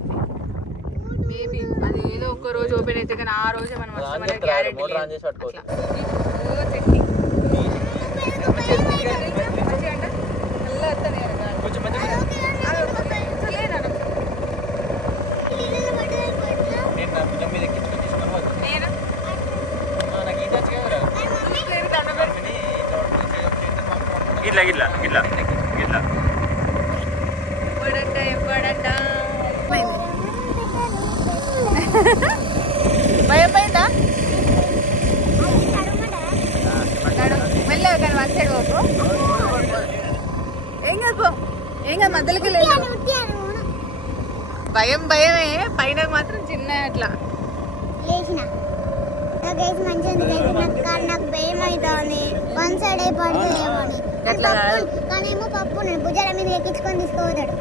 మేబీ అది ఏదో ఒక్క రోజు ఓపెన్ అయితే కానీ ఆ రోజే మనం వస్తామనే గ్యారెంటీ లేదు. భయపడిందా? మెల్లగా కానీ వన్ సైడ్ పోకు. ఏం కాదు, ఏం కాదు, మధ్యలోకి లేదు. భయం భయమే, పైన మాత్రం చిన్న అట్లా నాకు భయం అవుతుంది. వన్ సైడ్ అయిపోతుందేమో కానీ ఏమో పప్పు భుజాల మీద ఎక్కించుకొని తీసుకోపోతాడు.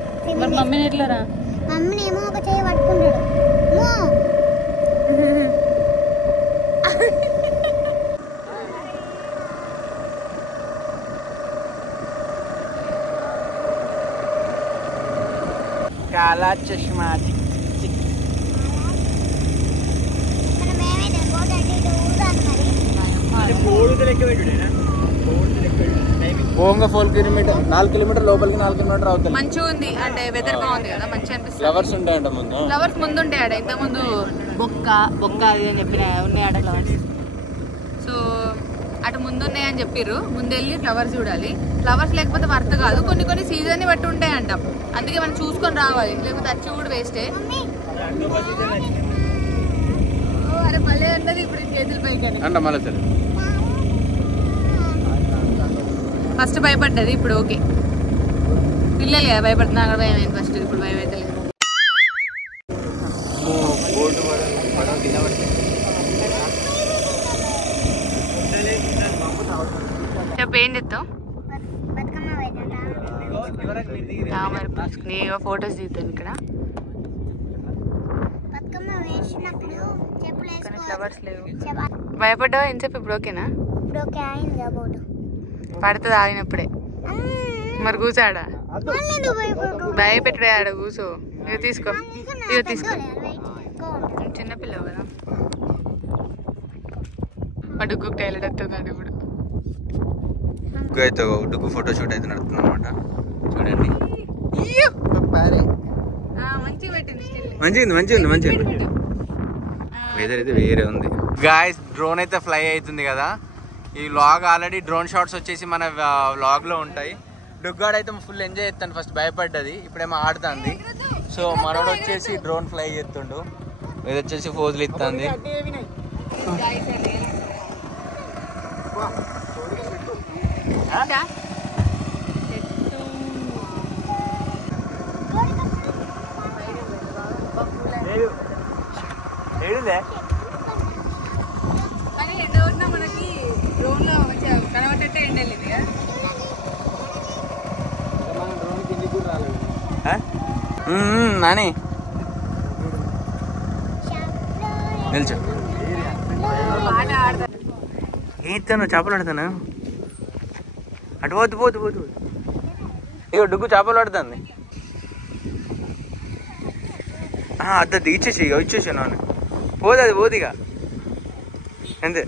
మమ్మీని ఎట్లరా? మమ్మీని ఏమో ఒక చేయి పట్టుకుంటాడు. కాలా చష్మా పోంగా 4 కిలోమీటర్ 4 కిలోమీటర్ లోపలికి 4 కిలోమీటర్ అవుతుంది. మంచిగా ఉంది అంటే వెదర్ బాగుంది కదా, మంచిగా అనిపిస్తుంది. ఫ్లవర్స్ ఉంటాయంట ముందు, ఫ్లవర్స్ ముందు ఉంటాయి ఆడ. ఇంత ముందు బొక్క అది అని చెప్పిన ఉన్నాయి ఆడ ఫ్లవర్స్. సో అటు ముందు ఉన్నాయని చెప్పిర్రు, ముందు వెళ్ళి ఫ్లవర్స్ చూడాలి. ఫ్లవర్స్ లేకపోతే వర్త్ కాదు, కొన్ని సీజన్ ని బట్టి ఉంటాయి అంట. అందుకే మనం చూసుకొని రావాలి, లేకపోతే వచ్చి కూడా వేస్టే. అరే భలే అన్నది ఇప్పుడు చేతుల పైకి అంట మళ్ళీ సరే. ఫస్ట్ భయపడ్డది, ఇప్పుడు ఓకే. పిల్లలు కదా భయపడుతున్నా, అక్కడ భయం అయింది ఫస్ట్, ఇప్పుడు భయం అయితే లేదు. చెప్పు ఏం చెప్తావు? ఫొటోస్ దిగుతాం ఇక్కడ. ఫ్లవర్స్ లేవు. భయపడ్డావా ఎంతసేపు? ఇప్పుడు ఓకేనా? పడుతుంది ఆగినప్పుడే. మరి కూర్చాడా? భయపెట్టడే ఆడ కూర్చో. ఇక తీసుకో, ఇక తీసుకో. చిన్నపిల్లవు కదా. అడుగు టైలెట్ వస్తుంది ఇప్పుడు. అయితే డుగ్గు ఫోటో షూట్ అయితే నడుతుంది అనమాట. చూడండి, మంచిగా ఉంది. వెదర్ అయితే వేరే ఉంది గాయ్స్. డ్రోన్ అయితే ఫ్లై అవుతుంది కదా. ఈ వ్లాగ్ ఆల్రెడీ డ్రోన్ షాట్స్ వచ్చేసి మన వ్లాగ్ లో ఉంటాయి. డుగ్గాడు అయితే ఫుల్ ఎంజాయ్ చేస్తాను. ఫస్ట్ భయపడ్డది, ఇప్పుడేమో ఆడుతుంది. సో మనోడు వచ్చేసి డ్రోన్ ఫ్లై చేస్తుండు, ఇది వచ్చేసి ఫోజులు ఇస్తుంది. మనకి డ్రోన్ లో మంచిగా కనబట్టేట్టే ఎండ వెళ్ళింది కదా. నాని నిల్చో. ఈతాను చేపలు ఆడుతాను. అటు పోతు పోతు పోతు. ఇగో డుగ్గు చేపలు ఆడుతుంది. అద్దది ఇచ్చేసి ఇక ఇచ్చేసాను నాన్న. పోదు అది పోదు ఇక అంతే.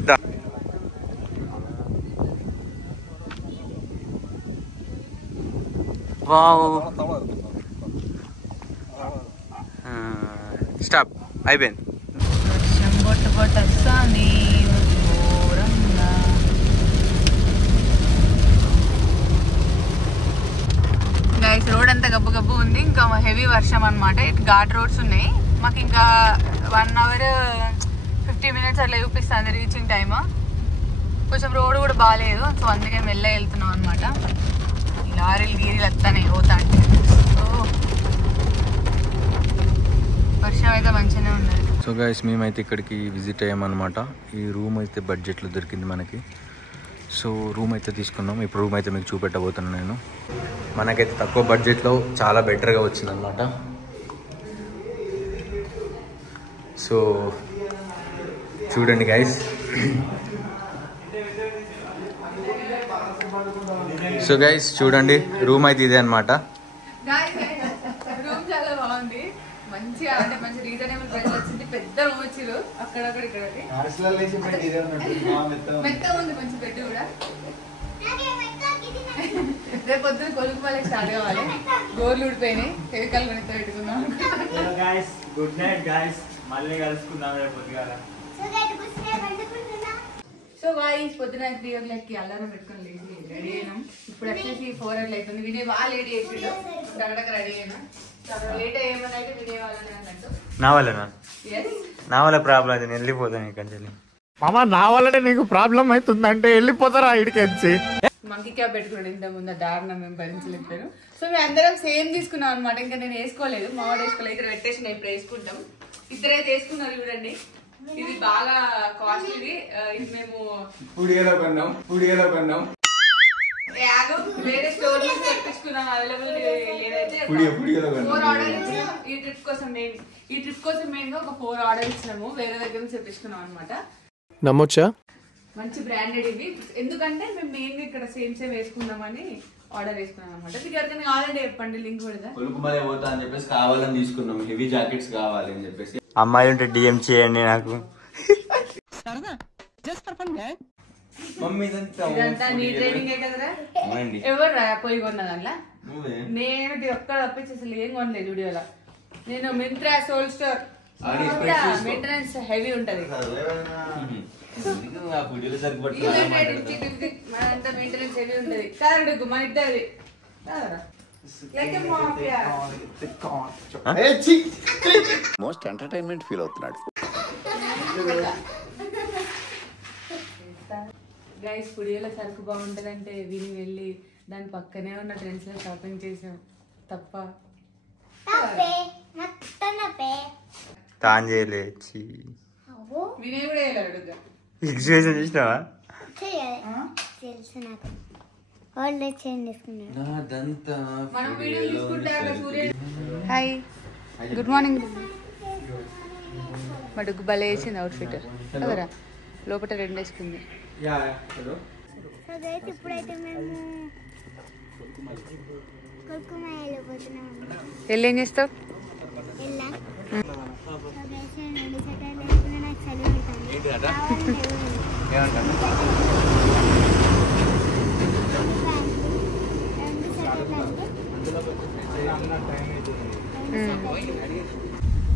స్టాప్ అయిపోయింది. వర్షం బొట్టు బొట్టు వస్తుంది ఘోరంగా. గైస్ రోడ్ అంతా గబ్బు గబ్బు ఉంది. ఇంకా హెవీ వర్షం అనమాట. ఇటు ఘాట్ రోడ్స్ ఉన్నాయి. మాకు ఇంకా 1 hour 50 minutes అట్లా చూపిస్తుంది రీచింగ్ టైమ్. కొంచెం రోడ్ కూడా బాగాలేదు. సో అందుకే మెల్లగా వెళ్తున్నాం అనమాట. లారీలు గీరీలు వస్తాయి పోతా అంటే. వర్షం అయితే మంచిగానే ఉన్నది. సో గైస్ మేమైతే ఇక్కడికి విజిట్ అయ్యామన్నమాట. ఈ రూమ్ అయితే బడ్జెట్లో దొరికింది మనకి. సో రూమ్ అయితే తీసుకున్నాం. ఇప్పుడు రూమ్ అయితే మీకు చూపెట్టబోతున్నాను నేను. మనకైతే తక్కువ బడ్జెట్లో చాలా బెటర్గా వచ్చిందనమాట. సో చూడండి గైస్. సో గైస్ చూడండి రూమ్ అయితే ఇదే అనమాట. రూమ్ చాలా బాగుంది. మంచిగా అంటే మంచి రీజనబుల్ ప్రైస్ వచ్చింది. పెద్ద రూమ్ వచ్చిరు అక్కడక్కడ ఇక్కడ మెత్తగా ఉంది. మంచి బెడ్ కూడా. రేపు పొద్దున కొలుకు మళ్ళీ స్టార్ట్ కావాలి. గోర్లు ఊడిపోయినాయి. ఫెవికాల్ కొనితో పెట్టుకుందాం. Good night guys. మళ్ళీ కలుసుకుందాం రేపు పొద్దుగాల. సో గాయ్స్ పొద్దున 3 o'clock అల్లారం పెట్టుకొని లేచి రెడీ అయినాం. ఇప్పుడు వచ్చేసి 4 o'clock అవుతుంది. వినే బాగా లేట్ చేసిండు. దగ్గర రెడీ అయినా. లేట్ అయ్యేమని అయితే వినే వాళ్ళని అన్నట్టు. నా వల్ల నా వల్ల ప్రాబ్లం అయితే నేను వెళ్ళిపోతాను ఇక్కడ నుంచి. మామ నా వల్లనే నీకు ప్రాబ్లం అవుతుందంటే వెళ్ళిపోతారా ఇడికెచ్చి. మంకీ క్యాప్ పెట్టుకున్నాడు ఇంత ముందు. దారుణం మేము భరించలేకపోయాను. సో మేము అందరం సేమ్ తీసుకున్నాం అనమాట. ఇంకా నేను వేసుకోలేదు. మా వాడు వేసుకోలేదు. ఇక్కడ పెట్టేసి నేను ఇప్పుడు వేసుకుంటాం. ఇద్దరైతే వేసుకున్నారు చూడండి. ఇది బాగా కాస్ట్లీది. ఇది మేము పుడియలో కొన్నాం. వేరే స్టోర్ నుంచి తెప్పించుకున్నాం. అవైలబుల్ లేదైతే 4 ఆర్డర్ ఇచ్చినాం. ఈ ట్రిప్ కోసం మెయిన్ గా ఒక 4 ఆర్డర్ ఇచ్చినాము. వేరే దగ్గర నుంచి తెప్పించుకున్నాం అనమాట. నమ్మొచ్చా? మంచి బ్రాండెడ్ ఇవి. ఎందుకంటే మేము మెయిన్ గా ఇక్కడ సేమ్ వేసుకుందామని ఆర్డర్ వేసుకున్నాం అనమాట. మీకు ఎవరికైనా కావాలంటే చెప్పండి, లింక్ పెడతా. కొలుకుమలే పోతా అని చెప్పేసి కావాలని తీసుకున్నాం. హెవీ జాకెట్స్ కావాలి అని చెప్పేసి. అమ్మాయి ఉంటే డిఎం చేయండి నాకు. ఇదంతా నీ ట్రైనింగ్ కదరా. ఎవరు రా పోయి కొన్నా దాంట్లో? నేను ఒక్క తప్పించి అసలు ఏం కొనలేదు వీడియోలో. నేను Myntra, soul store maintenance heavy ఉంటది. మనంతా మెయింటెనెన్స్ హెవీ ఉంటది. కాదు మన ఇద్దరిది కాదరా. మోస్ట్ ఎంటర్టైన్మెంట్ ఫీల్ అవుతున్నాడు. గైస్ స్టూడియోలో సరుకు బాగుంటదంటే విని వెళ్ళి దాని పక్కనే ఉన్న ట్రెండ్స్ లో షాపింగ్ చేసాం. తప్ప తాన్ చేయలే వినే కూడా వెళ్ళాడు. ఎగ్జిబిషన్ చూసినావా? తెలుసు నాకు. వాళ్ళు చేంజ్ చేసుకున్నారు. మనం వీడియో తీసుకుంటే హాయ్ గుడ్ మార్నింగ్. మటుకు భలే వేసింది అవుట్ ఫిట్ కదరా. లోపల 2 వేసుకుంది. ఇప్పుడైతే మేము వెళ్ళి ఏం చేస్తావు?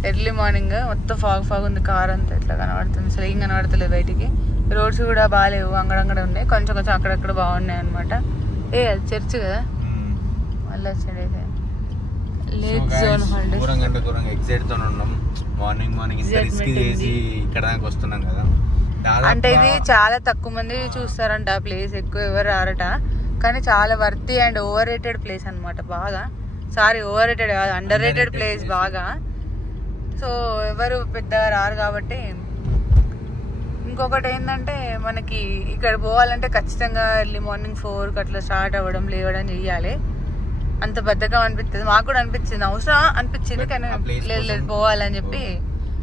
ఎర్లీ మార్నింగ్ మొత్తం ఫాగ్ ఉంది. కార్ అంతా ఎట్లా కనబడుతుంది. అసలు ఏం కనబడతలేదు బయటికి. రోడ్స్ కూడా బాగాలేవు. అంగడంగడ ఉన్నాయి. కొంచెం అక్కడక్కడ బాగున్నాయి అనమాట. ఏ అది చర్చ్ కదా. మళ్ళీ వచ్చాడైతే లేక్ జోన్ వస్తున్నాం కదా. అంటే ఇది చాలా తక్కువ మంది చూస్తారంట. ప్లేస్ ఎక్కువ ఎవరు రారట. కానీ చాలా worthy and over rated place అనమాట. బాగా ఓవర్ రేటెడ్ కాదు, అండర్ రేటెడ్ ప్లేస్ బాగా. సో ఎవరు పెద్దగా రారు కాబట్టి ఇంకొకటి ఏంటంటే మనకి ఇక్కడ పోవాలంటే ఖచ్చితంగా ఎర్లీ మార్నింగ్ 4కి అట్లా స్టార్ట్ అవ్వడం లేవడం చెయ్యాలి. అంత బద్ధకం అనిపిస్తుంది, మాకు కూడా అనిపించింది, అవసరం అనిపించింది, కానీ లేదు పోవాలని చెప్పి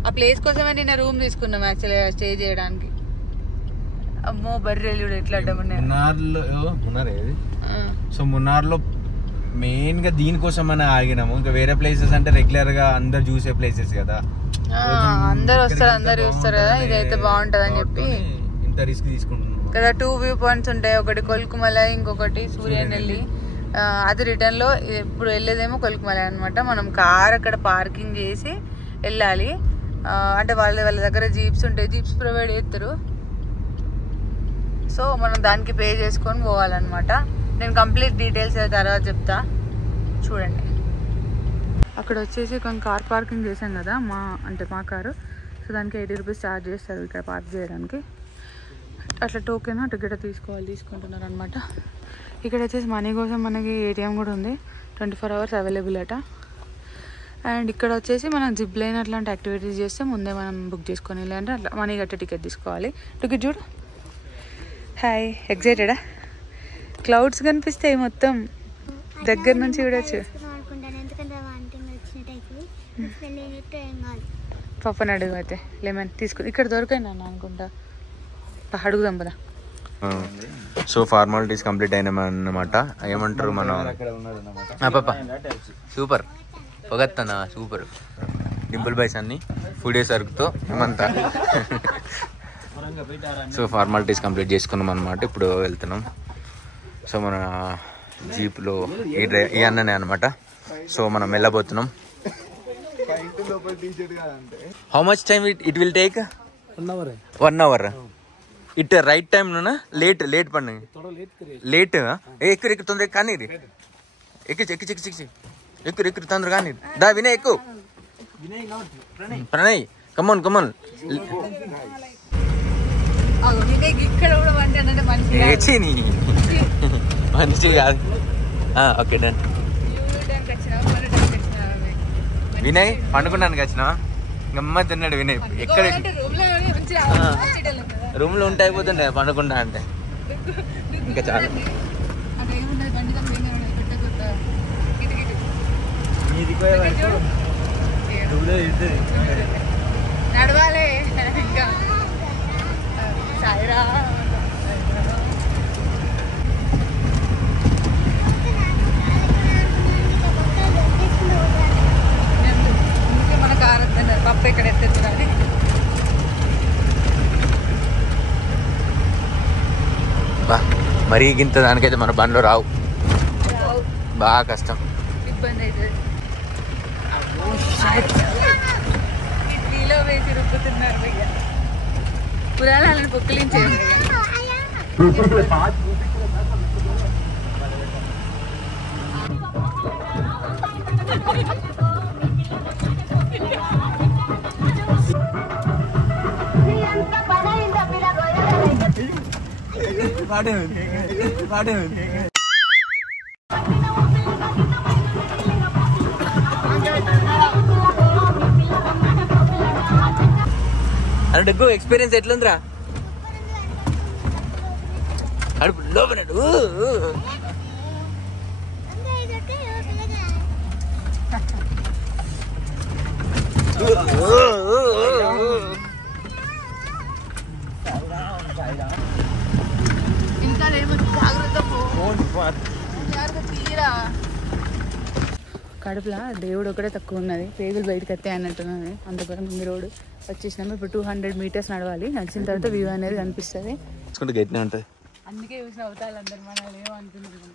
ఆ ప్లేస్ కోసమే నిన్న రూమ్ తీసుకున్నాం యాక్చువల్గా స్టే చేయడానికి. అమ్మో బర్రెలు ఎట్లా అడ్డమన్నాయి. సో మున్నార్లో మెయిన్ గా దీనికోసం అని ఆగినాము. ఇంకా వేరే ప్లేసెస్ అంటే రెగ్యులర్ గా అందరు చూసే ప్లేసెస్ కదా, అందరు వస్తారు అందరు చూస్తారు కదా, ఇదైతే బాగుంటది అని చెప్పి ఇంత రిస్క్ తీసుకుంటున్నాం. ఇక్కడ 2 వ్యూ పాయింట్స్ ఉంటాయి, ఒకటి కొల్కుమల, ఇంకొకటి సూర్యనెల్లి. అది రిటర్న్ లో ఇప్పుడు వెళ్ళేదేమో కొల్కుమల అనమాట. మనం కార్ అక్కడ పార్కింగ్ చేసి వెళ్ళాలి. అంటే వాళ్ళ దగ్గర జీప్స్ ఉంటాయి, జీప్స్ ప్రొవైడ్ చేస్తారు. సో మనం దానికి పే చేసుకొని పోవాలన్నమాట. నేను కంప్లీట్ డీటెయిల్స్ తర్వాత చెప్తా, చూడండి. అక్కడ వచ్చేసి కొన్ని కార్ పార్కింగ్ చేసాం కదా, మా కారు. సో దానికి 80 రూపీస్ ఛార్జ్ చేస్తారు ఇక్కడ పార్క్ చేయడానికి. అట్లా టోకెన్ టికెట్ తీసుకుంటున్నారు అనమాట. ఇక్కడ వచ్చేసి మనీ కోసం మనకి ATM కూడా ఉంది, 24 hours అవైలబుల్ అట. అండ్ ఇక్కడ వచ్చేసి మనం జిప్ లైన్ అట్లాంటి యాక్టివిటీస్ చేస్తే ముందే మనం బుక్ చేసుకొని వెళ్ళాలంటే అట్లా మనీ కట్టే టికెట్ తీసుకోవాలి. టికెట్ చూడు. హాయ్, ఎక్సైటెడా? క్లౌడ్స్ కనిపిస్తాయి మొత్తం దగ్గర నుంచి చూడొచ్చు. పప్పని అడుగు అయితే లెమన్ తీసుకుని ఇక్కడ దొరికాయి నాన్న అనుకుంటా, అడుగుదాం పదా. సో ఫార్మాలిటీస్ కంప్లీట్ అయినామన్నమాట. ఏమంటారు మనం పాప సూపర్ పొగత్తనా సూపర్ డింపుల్ బైస్ అన్ని ఫుడ్ సరుకుతో ఏమంతా. సో ఫార్మాలిటీస్ కంప్లీట్ చేసుకున్నాం అనమాట. ఇప్పుడు వెళ్తున్నాం. సో మన జీప్లో ఈ అన్ననే అనమాట. సో మనం వెళ్ళబోతున్నాం. How much time it will take? 1 hour. It right time లోనా లేట్ పన్ను లేట్ ఎక్కురు తొందర కానీ ఎక్కురు తొందర కానీ దా వినయ్ ఎక్కు ప్రణయ్ కమోన్ మనిషి కాదు. Okay done. వినయ్ పండుకున్నానికి వచ్చినావా? గమ్మ తిన్నాడు వినయ్. ఎక్కడ రూమ్ లో ఉంటే అయిపోతుండే పండుకుంటా అంటే. ఇంకా చాలా నడవాలి ఇంకా. సాయిరా మన కారు వద్దన్నారు, పప్పు ఇక్కడ ఎత్తేస్తున్నారు. మరీ గింత దానికైతే మన బండ్లో రావు, బాగా కష్టం, ఇబ్బంది అవుతుంది. ఇడ్లీలో వేసి రుబ్బుతున్నారు భయ్య, పురాణాలను పొక్కిలించేది. అరే డగ్గు ఎక్స్పీరియన్స్ ఎట్లుందిరా? అడుపు లోపల కడుపులా దేవుడు ఒకటే తక్కువ ఉన్నది, పేగులు బయటకు వస్తాయి అన్నట్టున్నది. అంతకూడా ముందు రోడ్డు వచ్చేసినాము. ఇప్పుడు 200 meters నడవాలి. నడిచిన తర్వాత వ్యూ అనేది కనిపిస్తుంది. ఉంటుంది. అందుకే చూసిన అవుతారు అందరు మనల్ని ఏమనుకుంటున్నాం.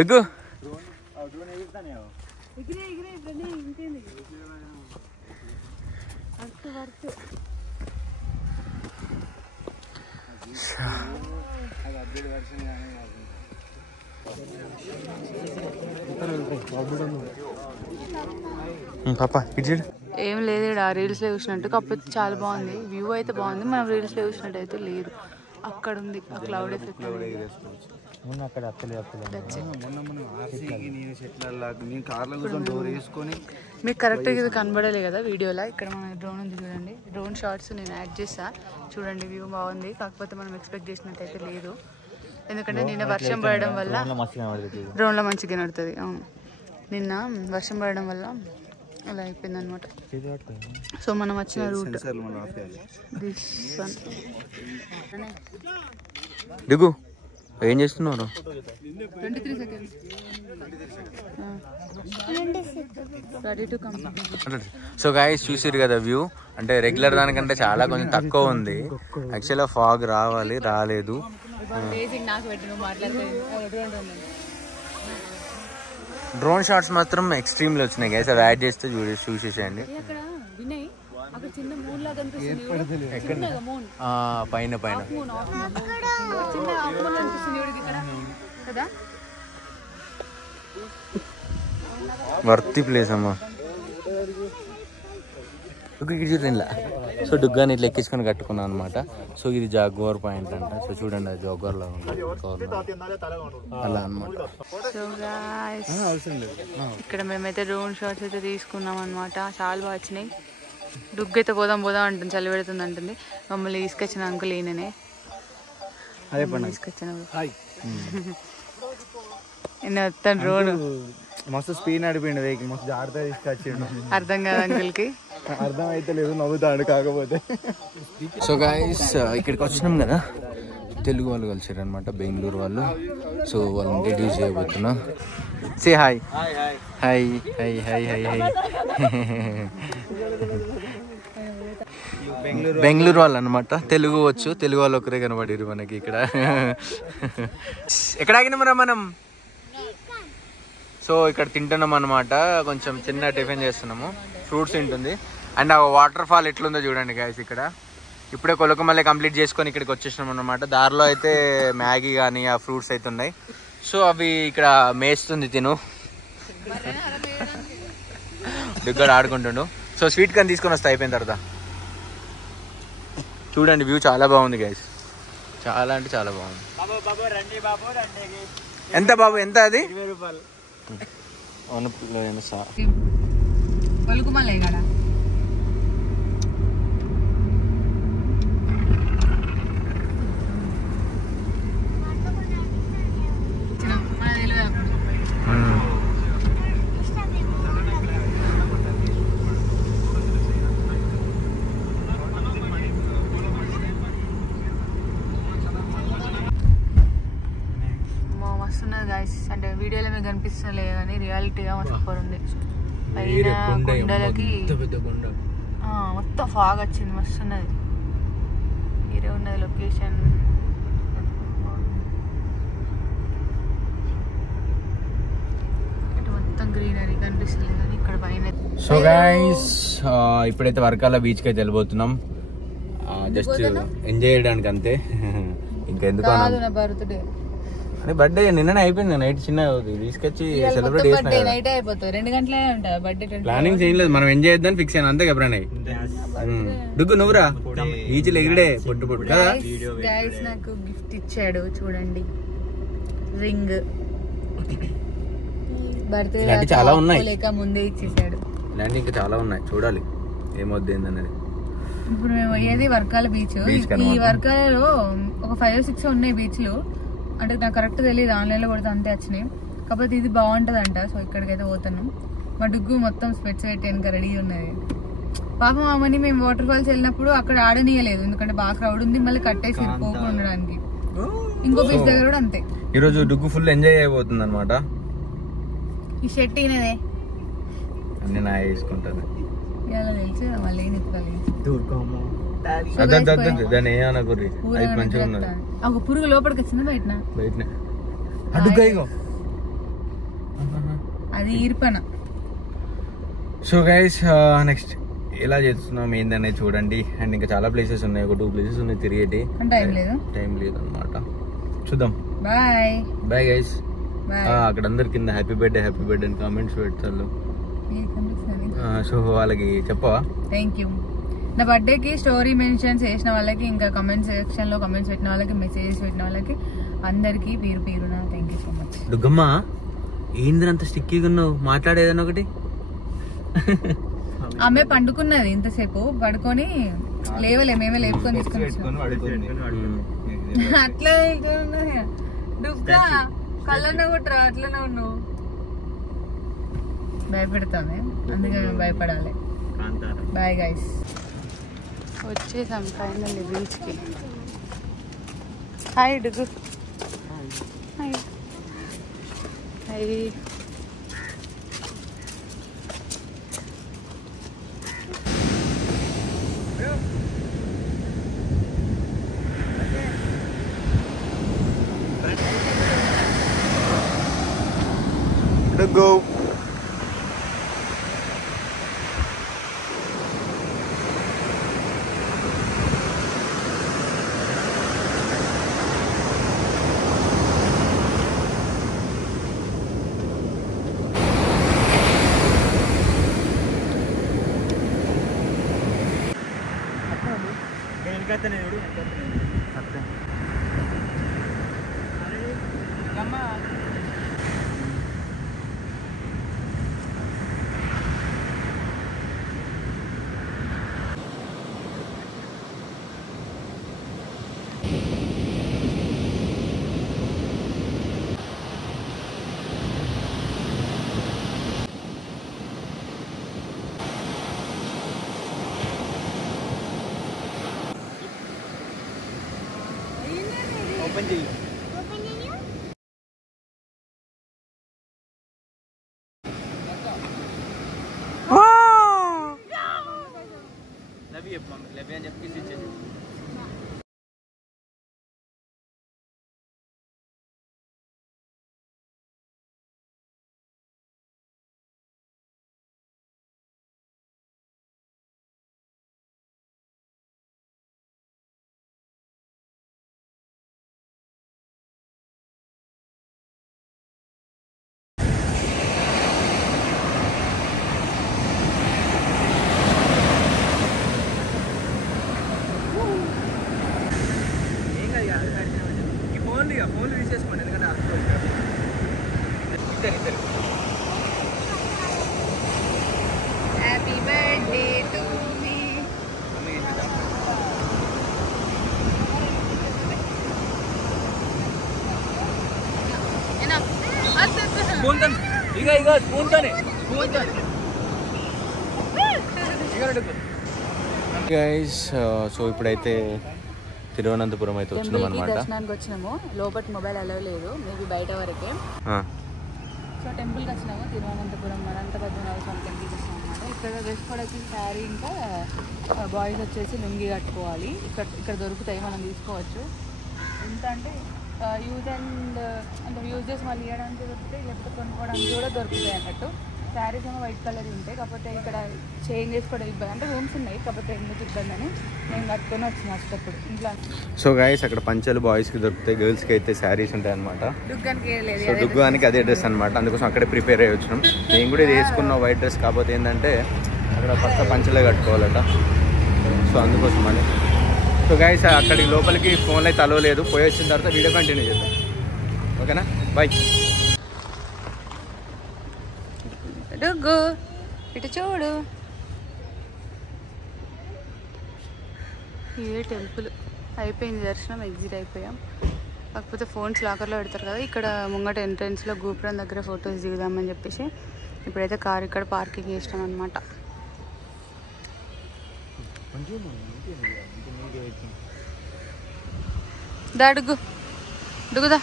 డగ్గు పాపా ఏం లేదు, ఇక్కడ రీల్స్లో చూసినట్టు. కాకపోతే చాలా బాగుంది, వ్యూ అయితే బాగుంది. మనం రీల్స్లో చూసినట్టు అయితే లేదు. అక్కడ ఉంది ఆ క్లౌడ్ ఎఫెక్ట్. మీకు కరెక్ట్గా ఇది కనబడలే కదా వీడియోలో. ఇక్కడ మన డ్రోన్ ఉంది చూడండి, డ్రోన్ షాట్స్ నేను యాడ్ చేసా చూడండి. వ్యూ బాగుంది, కాకపోతే మనం ఎక్స్పెక్ట్ చేసినట్టయితే లేదు. ఎందుకంటే నిన్న వర్షం పడడం వల్ల డ్రోన్లో మంచిగా కనబడుతుంది. అవును, నిన్న వర్షం పడడం వల్ల అలా అయిపోయింది అనమాట. సో మనం వచ్చిన రూట్ దిస్ వన్. దిగు, ఏం చేస్తున్నారు? 23 seconds. Ready to come. So guys చూసారు కదా వ్యూ, అంటే రెగ్యులర్ దానికంటే చాలా కొంచెం తక్కువ ఉంది. యాక్చువల్గా ఫాగ్ రావాలి, రాలేదు. డ్రోన్ షాట్స్ మాత్రం ఎక్స్ట్రీమ్లో వచ్చినాయి గైస్, అవి యాడ్ చేస్తే చూసేసేయండి. పైన పైన వర్తి ప్లేస్ అమ్మా. ఇలా సో డుగ్గాని ఇట్లా ఎక్కించుకొని కట్టుకున్నాను అనమాట. సో ఇది జాగ్వార్ పాయింట్ అంట. సో చూడండి, అది జాగ్వార్ లాగా ఉంటుంది అలా అనమాట. సో గాయ్స్ ఇక్కడ మేమైతే డ్రోన్ షాట్స్ అయితే తీసుకున్నాం అనమాట. చాలా బాగా వచ్చినాయి. డుగ్గు అయితే పోదాం అంటుంది, చలి పెడుతుంది అంటుంది. మమ్మల్ని తీసుకొచ్చిన అంకుల్ ఈయననే తీసుకొచ్చిన. మొత్తం డ్రోన్ మస్తు స్పీడ్ నడిపిండు, మస్తు జాగ్రత్తగా తీసుకొచ్చిండు. అర్థం కాదు అంకుల్ కి, అర్థం అయితే లేదు, నవ్వుతాడు కాకపోతే. సో గైస్ ఇక్కడికి వచ్చినాం కదా, తెలుగు వాళ్ళు కలిసారు అనమాట, బెంగళూరు వాళ్ళు. సో వాళ్ళని ఇంట్రడ్యూస్ చేయబోతున్నా. Say hi. Hi hi hi hi hi. Bengaluru వాళ్ళు అనమాట, తెలుగు వచ్చు. తెలుగు వాళ్ళు ఒకరే కనబడిరు మనకి ఇక్కడ. ఎక్కడ ఆగినామరా మనం? సో ఇక్కడ తింటున్నాం అనమాట, కొంచెం చిన్న టిఫిన్ చేస్తున్నాము, ఫ్రూట్స్ తింటుంది. అండ్ ఆ వాటర్ ఫాల్ ఎట్లుందో చూడండి గైస్. ఇక్కడ ఇప్పుడే కొలకమల్లి కంప్లీట్ చేసుకొని ఇక్కడికి వచ్చేసినాం అనమాట. దారిలో అయితే మ్యాగీ కానీ ఆ ఫ్రూట్స్ అయితే ఉన్నాయి. సో అవి ఇక్కడ మేస్తుంది తిను, దిగ్గడ ఆడుకుంటుండు. సో స్వీట్ కార్న్ తీసుకొని వస్తా అయిపోయిన తర్వాత. చూడండి వ్యూ చాలా బాగుంది గైస్, చాలా అంటే చాలా బాగుంది. ఎంత బాబు, ఎంత అది? 20 రూపాయలు. కొలుకుమలై కదా. అంటే వీడియోలో మీకు కనిపిస్తలే కానీ రియాలిటీగా మస్తు ఉంది. పైన కొండలకి మొత్తం ఫాగ్ వచ్చింది, మస్తు ఉన్నది. మీరే ఉన్నది లొకేషన్. మొత్తం గ్రీనరీ కనిపిస్తలేదు కానీ ఇక్కడ పైన. సో గైస్ ఇప్పుడైతే వర్కాల బీచ్ కి అయితే వెళ్ళిపోతున్నాం, జస్ట్ ఎంజాయ్ చేయడానికి అంతే. ఇంకెందుకు బర్త్డే బర్త్డే నిన్ననే అయిపోయింది, నైట్ చిన్న తీసుకొచ్చి సెలబ్రేట్ చేసిన. నైట్ అయిపోతుంది, 2 గంటలే ఉంటుంది బర్త్డే. ప్లానింగ్ చేయలేదు, మనం ఎంజాయ్ చేద్దాం ఫిక్స్ అయినా అంతే. ఎప్పుడైనా డుగ్గు నువ్వురా బీచ్లు ఎగిరిడే పొట్టు పొట్టు కదా. గైస్ నాకు గిఫ్ట్ ఇచ్చాడు చూడండి, రింగ్. బర్త్డే చాలా ఉన్నాయి, లేక ముందే ఇచ్చేసాడు. ఇలాంటి ఇంకా చాలా ఉన్నాయి, చూడాలి ఏమొద్దు ఏందనేది. ఇప్పుడు మేము పోయేది వర్కాల బీచ్. ఈ వర్కాలలో ఒక 5-6 ఉన్నాయి బీచ్లు, అంటే నాకు కరెక్ట్ తెలియదు, ఆన్లైన్లో కొడితే అంతే వచ్చినాయి. కాకపోతే ఇది బాగుంటుందంట. సో ఇక్కడికైతే పోతాను. మా డుగ్గు మొత్తం స్పెట్స్ పెట్టి వెనక రెడీ ఉన్నది. పాపం అమ్మని మేము వాటర్ ఫాల్స్ వెళ్ళినప్పుడు అక్కడ ఆడనీయలేదు, ఎందుకంటే బాగా క్రౌడ్ ఉంది, మళ్ళీ కట్టేసి పోకుండా ఉండడానికి. ఇంకో బీచ్ దగ్గర కూడా అంతే. ఈరోజు డుగ్గు ఫుల్ ఎంజాయ్ అయిపోతుంది అనమాట. ఈ షర్ట్ ఈయనదే, అన్ని నా వేసుకుంటాను. ఇలా తెలుసు మళ్ళీ నిప్పుకోవాలి. దాన్ని ఏమనకూరి, అది మంచిగా ఉన్నది. ఒక పురుగు లోపలికి వచ్చింది బయటనే అడుగు. అది ఈర్పన. సో గైస్ నెక్స్ట్ ఎలా చేస్తున్నాం ఏందనేది చూడండి. అండ్ ఇంకా చాలా ప్లేసెస్ ఉన్నాయి, ఒక 2 ప్లేసెస్ ఉన్నాయి తిరిగేటి. టైం లేదు అనమాట, చూద్దాం. Bye bye guys. అక్కడ అందరి కింద హ్యాపీ బర్త్డే అని కామెంట్స్ పెడతారు. సో వాళ్ళకి చెప్పవా? Thank you. నా బర్త్డేకి స్టోరీ మెన్షన్స్ చేసిన వాళ్ళకి, ఇంకా కమెంట్ సెక్షన్ లో కమెంట్స్ పెట్టిన వాళ్ళకి, మెసేజెస్ పెట్టిన వాళ్ళకి అందరికి పేరు పేరున థ్యాంక్ యూ సో మచ్. దుగ్గమ్మ ఏంద్ర అంత స్టిక్కీగా ఉన్నావు, మాట్లాడేదన్న ఒకటి. ఆమె పండుకున్నది ఇంతసేపు, పడుకొని లేవలే, మేమే లేపుకొని తీసుకొని అట్లా డుగ్గా కళ్ళన్న కొట్టరా, అట్లనే ఉన్నావు. భయపెడతామే, అందుకే మేము భయపడాలి. బాయ్ గైస్, వచ్చేసాం ఫైనల్లీ బీచ్కి. Hi Duggu. Hi hi. Go. Open చేయి. Love you mummy, love you అని చెప్పి ఇచ్చేది. ఫోన్లు తీసేసుకోండి, ఎందుకంటే ఇద్దరు happy birthday to me. Guys, so ఇప్పుడైతే తిరువనంతపురం అయితే వచ్చినాం అనమాట. దర్శనానికి వచ్చినాము, లోపల మొబైల్ అలవ్ లేదు, మేబీ బయట వరకే. సో టెంపుల్కి వచ్చినాము, తిరువనంతపురం అనంత పద్మనాభ స్వామి టెంపుల్కి వచ్చినాం అనమాట. ఇక్కడ డ్రెస్ కూడా వచ్చేసి శారీ, ఇంకా బాయ్స్ వచ్చేసి లుంగి కట్టుకోవాలి. ఇక్కడ దొరుకుతాయి, మనం తీసుకోవచ్చు. ఎంత అంటే యూజ్ చేసి మళ్ళీ ఇవ్వడానికి దొరుకుతాయి, లేకపోతే కొనుక్కోవడానికి కూడా దొరుకుతాయి అన్నట్టు. శారీస్ ఏమో వైట్ కలర్ ఉంటాయి, కాకపోతే ఇక్కడ చేంజ్ చేసుకోవడం ఇబ్బంది, అంటే రూమ్స్ ఉన్నాయి, కాకపోతే ఎందుకు ఇబ్బంది అని నేను కట్టుకొని వచ్చిన వచ్చేటప్పుడు ఇంట్లో. సో గైస్, అక్కడ పంచలు బాయ్స్కి దొరుకుతాయి, గర్ల్స్కి అయితే శారీస్ ఉంటాయి అనమాట. దుగ్గానికి సో దుగ్గానికి అదే డ్రెస్ అనమాట, అందుకోసం అక్కడే ప్రిపేర్ అయ్యి వచ్చినాం. నేను కూడా ఇది వేసుకున్న వైట్ డ్రెస్, కాకపోతే ఏంటంటే అక్కడ ఫస్ట్ పంచలే కట్టుకోవాలట, సో అందుకోసం అని. సో గైస్, అక్కడికి లోపలికి ఫోన్లో అయితే అలో లేదు, పోయి వచ్చిన తర్వాత వీడియో కంటిన్యూ చేద్దాం, ఓకేనా? బాయ్. డుగ్గు ఇటు చూడు, ఇవే టెంపుల్. అయిపోయింది దర్శనం, ఎగ్జిట్ అయిపోయాం. కాకపోతే ఫోన్స్ లాకర్లో పెడతారు కదా, ఇక్కడ ముంగట ఎంట్రెన్స్లో గోపురం దగ్గర ఫొటోస్ దిగుదామని చెప్పేసి ఇప్పుడైతే కార్ ఇక్కడ పార్కింగ్ చేసినాం అనమాట. దా డుగ్గు, డుగ్గుదా.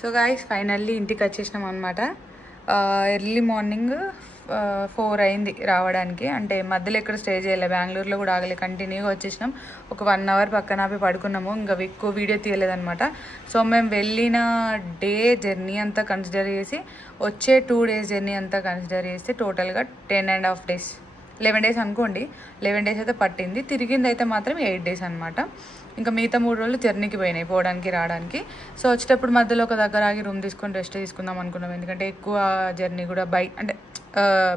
సో గైస్, ఫైనల్లీ ఇంటికి వచ్చేసినాం అనమాట. ఎర్లీ మార్నింగ్ 4 అయింది రావడానికి. అంటే మధ్యలో ఎక్కడ స్టే చేయలే, బెంగళూరులో కూడా ఆగలే, కంటిన్యూగా వచ్చేసినాం. ఒక 1 అవర్ పక్కన ఆపి పడుకున్నాము, ఇంకా ఎక్కువ వీడియో తీయలేదన్నమాట. సో మేము వెళ్ళిన డే జర్నీ అంతా కన్సిడర్ చేసి, వచ్చే 2 days జర్నీ అంతా కన్సిడర్ చేస్తే టోటల్గా 10.5 days, 11 days అనుకోండి. 11 days అయితే పట్టింది. తిరిగింది అయితే మాత్రం 8 days అనమాట. ఇంకా మిగతా 3 రోజులు జర్నీకి పోయినాయి, పోవడానికి రావడానికి. సో వచ్చేటప్పుడు మధ్యలో ఒక దగ్గర ఆగి రూమ్ తీసుకొని రెస్ట్ తీసుకుందాం అనుకున్నాం. ఎందుకంటే ఎక్కువ జర్నీ కూడా అంటే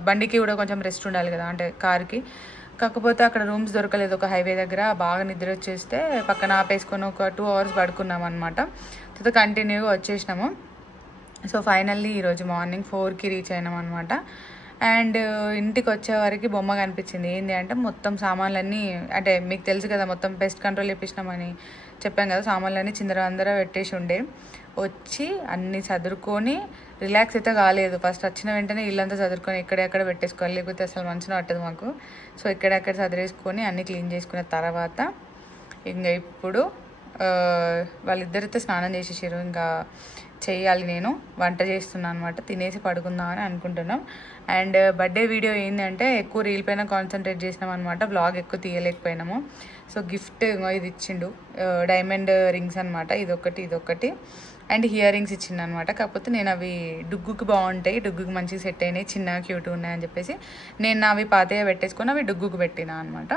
బండికి కూడా కొంచెం రెస్ట్ ఉండాలి కదా, అంటే కార్కి. కాకపోతే అక్కడ రూమ్స్ దొరకలేదు. ఒక హైవే దగ్గర బాగా నిద్ర వచ్చేస్తే పక్కన ఆపేసుకొని ఒక 2 hours పడుకున్నాం అనమాట. తర్వాత కంటిన్యూగా వచ్చేసినాము. సో ఫైనల్లీ ఈరోజు మార్నింగ్ 4కి రీచ్ అయినాం అనమాట. అండ్ ఇంటికి వచ్చేవారికి బొమ్మ కనిపించింది. ఏంటి అంటే మొత్తం సామాన్లన్నీ, అంటే మీకు తెలుసు కదా మొత్తం పెస్ట్ కంట్రోల్ చేపించినామని చెప్పాం కదా, సామాన్లన్నీ చిందర పెట్టేసి ఉండే. వచ్చి అన్నీ చదురుకొని రిలాక్స్ అయితే కాలేదు. ఫస్ట్ వచ్చిన వెంటనే ఇల్లంతా చదురుకొని ఎక్కడెక్కడ పెట్టేసుకోవాలి, లేకపోతే అసలు మంచిగా పట్టదు మాకు. సో ఎక్కడెక్కడ చదిరేసుకొని అన్నీ క్లీన్ చేసుకున్న తర్వాత ఇంకా ఇప్పుడు వాళ్ళిద్దరైతే స్నానం చేసేసారు. ఇంకా చేయాలి, నేను వంట చేస్తున్నాను అనమాట. తినేసి పడుకుందామని అనుకుంటున్నాం. అండ్ బర్త్డే వీడియో ఏంటంటే ఎక్కువ రీల్ పైన కాన్సన్ట్రేట్ చేసినాం అనమాట, బ్లాగ్ ఎక్కువ తీయలేకపోయినాము. సో గిఫ్ట్ ఇది ఇచ్చిండు, డైమండ్ రింగ్స్ అనమాట, ఇదొకటి అండ్ ఇయర్ రింగ్స్ ఇచ్చిండు అనమాట. కాకపోతే నేను అవి డుగ్గుకి బాగుంటాయి, డుగ్గుకి మంచిగా సెట్ అయినాయి, చిన్న క్యూట్ ఉన్నాయని చెప్పేసి నేను అవి పాతగా పెట్టేసుకొని అవి డుగ్గుకి పెట్టినా అనమాట.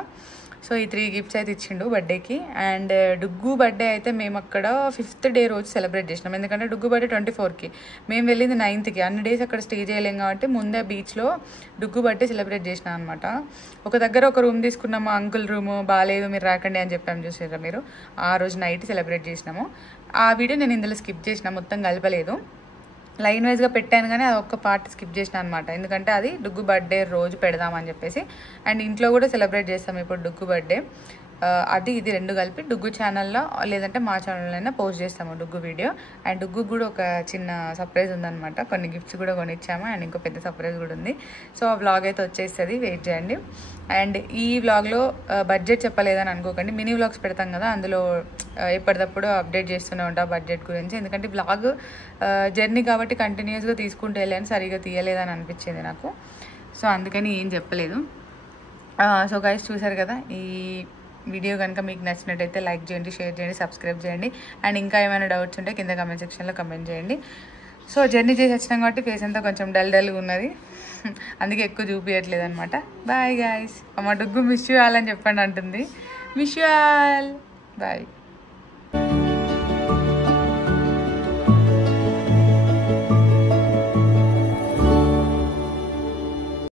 సో ఈ 3 గిఫ్ట్స్ అయితే ఇచ్చిండు బర్త్డేకి. అండ్ డుగ్గు బర్త్డే అయితే మేము అక్కడ 5th day రోజు సెలబ్రేట్ చేసినాం. ఎందుకంటే డుగ్గు బర్త్డే 24కి, మేము వెళ్ళింది 9th. అన్ని డేస్ అక్కడ స్టే చేయలేం కాబట్టి ముందే బీచ్లో డుగ్గు బర్త్డే సెలబ్రేట్ చేసినాం అనమాట. ఒక దగ్గర ఒక రూమ్ తీసుకున్నాము, అంకుల్ రూము బాగాలేదు మీరు రాకండి అని చెప్పాము, చూసారా మీరు. ఆ రోజు నైట్ సెలబ్రేట్ చేసినాము. ఆ వీడియో నేను ఇందులో స్కిప్ చేసిన, మొత్తం కలపలేదు, లైన్ వైజ్గా పెట్టాను కానీ అది ఒక్క పార్ట్ స్కిప్ చేసిన అనమాట. ఎందుకంటే అది డుగ్గు బర్త్డే రోజు పెడదామని చెప్పేసి. అండ్ ఇంట్లో కూడా సెలబ్రేట్ చేస్తాం ఇప్పుడు డుగ్గు బర్త్డే. అది ఇది 2 కలిపి డుగ్గు ఛానల్లో లేదంటే మా ఛానల్లో అయినా పోస్ట్ చేస్తాము డుగ్గు వీడియో. అండ్ డుగ్గు కూడా ఒక చిన్న సర్ప్రైజ్ ఉందన్నమాట, కొన్ని గిఫ్ట్స్ కూడా కొనిచ్చాము. అండ్ ఇంకో పెద్ద సర్ప్రైజ్ కూడా ఉంది. సో ఆ వ్లాగ్ అయితే వచ్చేస్తుంది, వెయిట్ చేయండి. అండ్ ఈ వ్లాగ్లో బడ్జెట్ చెప్పలేదని అనుకోకండి, మినీ వ్లాగ్స్ పెడతాం కదా, అందులో ఎప్పటికప్పుడు అప్డేట్ చేస్తూనే ఉంటా బడ్జెట్ గురించి. ఎందుకంటే వ్లాగ్ జర్నీ కాబట్టి కంటిన్యూస్గా తీసుకుంటూ వెళ్ళాను, సరిగా తీయలేదని అనిపించింది నాకు. సో అందుకని ఏం చెప్పలేదు. సో గైస్ చూసారు కదా, ఈ వీడియో కనుక మీకు నచ్చినట్టయితే లైక్ చేయండి, షేర్ చేయండి, సబ్స్క్రైబ్ చేయండి. అండ్ ఇంకా ఏమైనా డౌట్స్ ఉంటే కింద కమెంట్ సెక్షన్లో కమెంట్ చేయండి. సో జర్నీ చేసి వచ్చినాం కాబట్టి ఫేస్ అంతా కొంచెం డల్గా ఉన్నది, అందుకే ఎక్కువ చూపించట్లేదు అనమాట. Bye guys. మా డుగ్గు మిస్ యూ ఆల్ అని చెప్పండి అంటుంది. Miss you all, bye.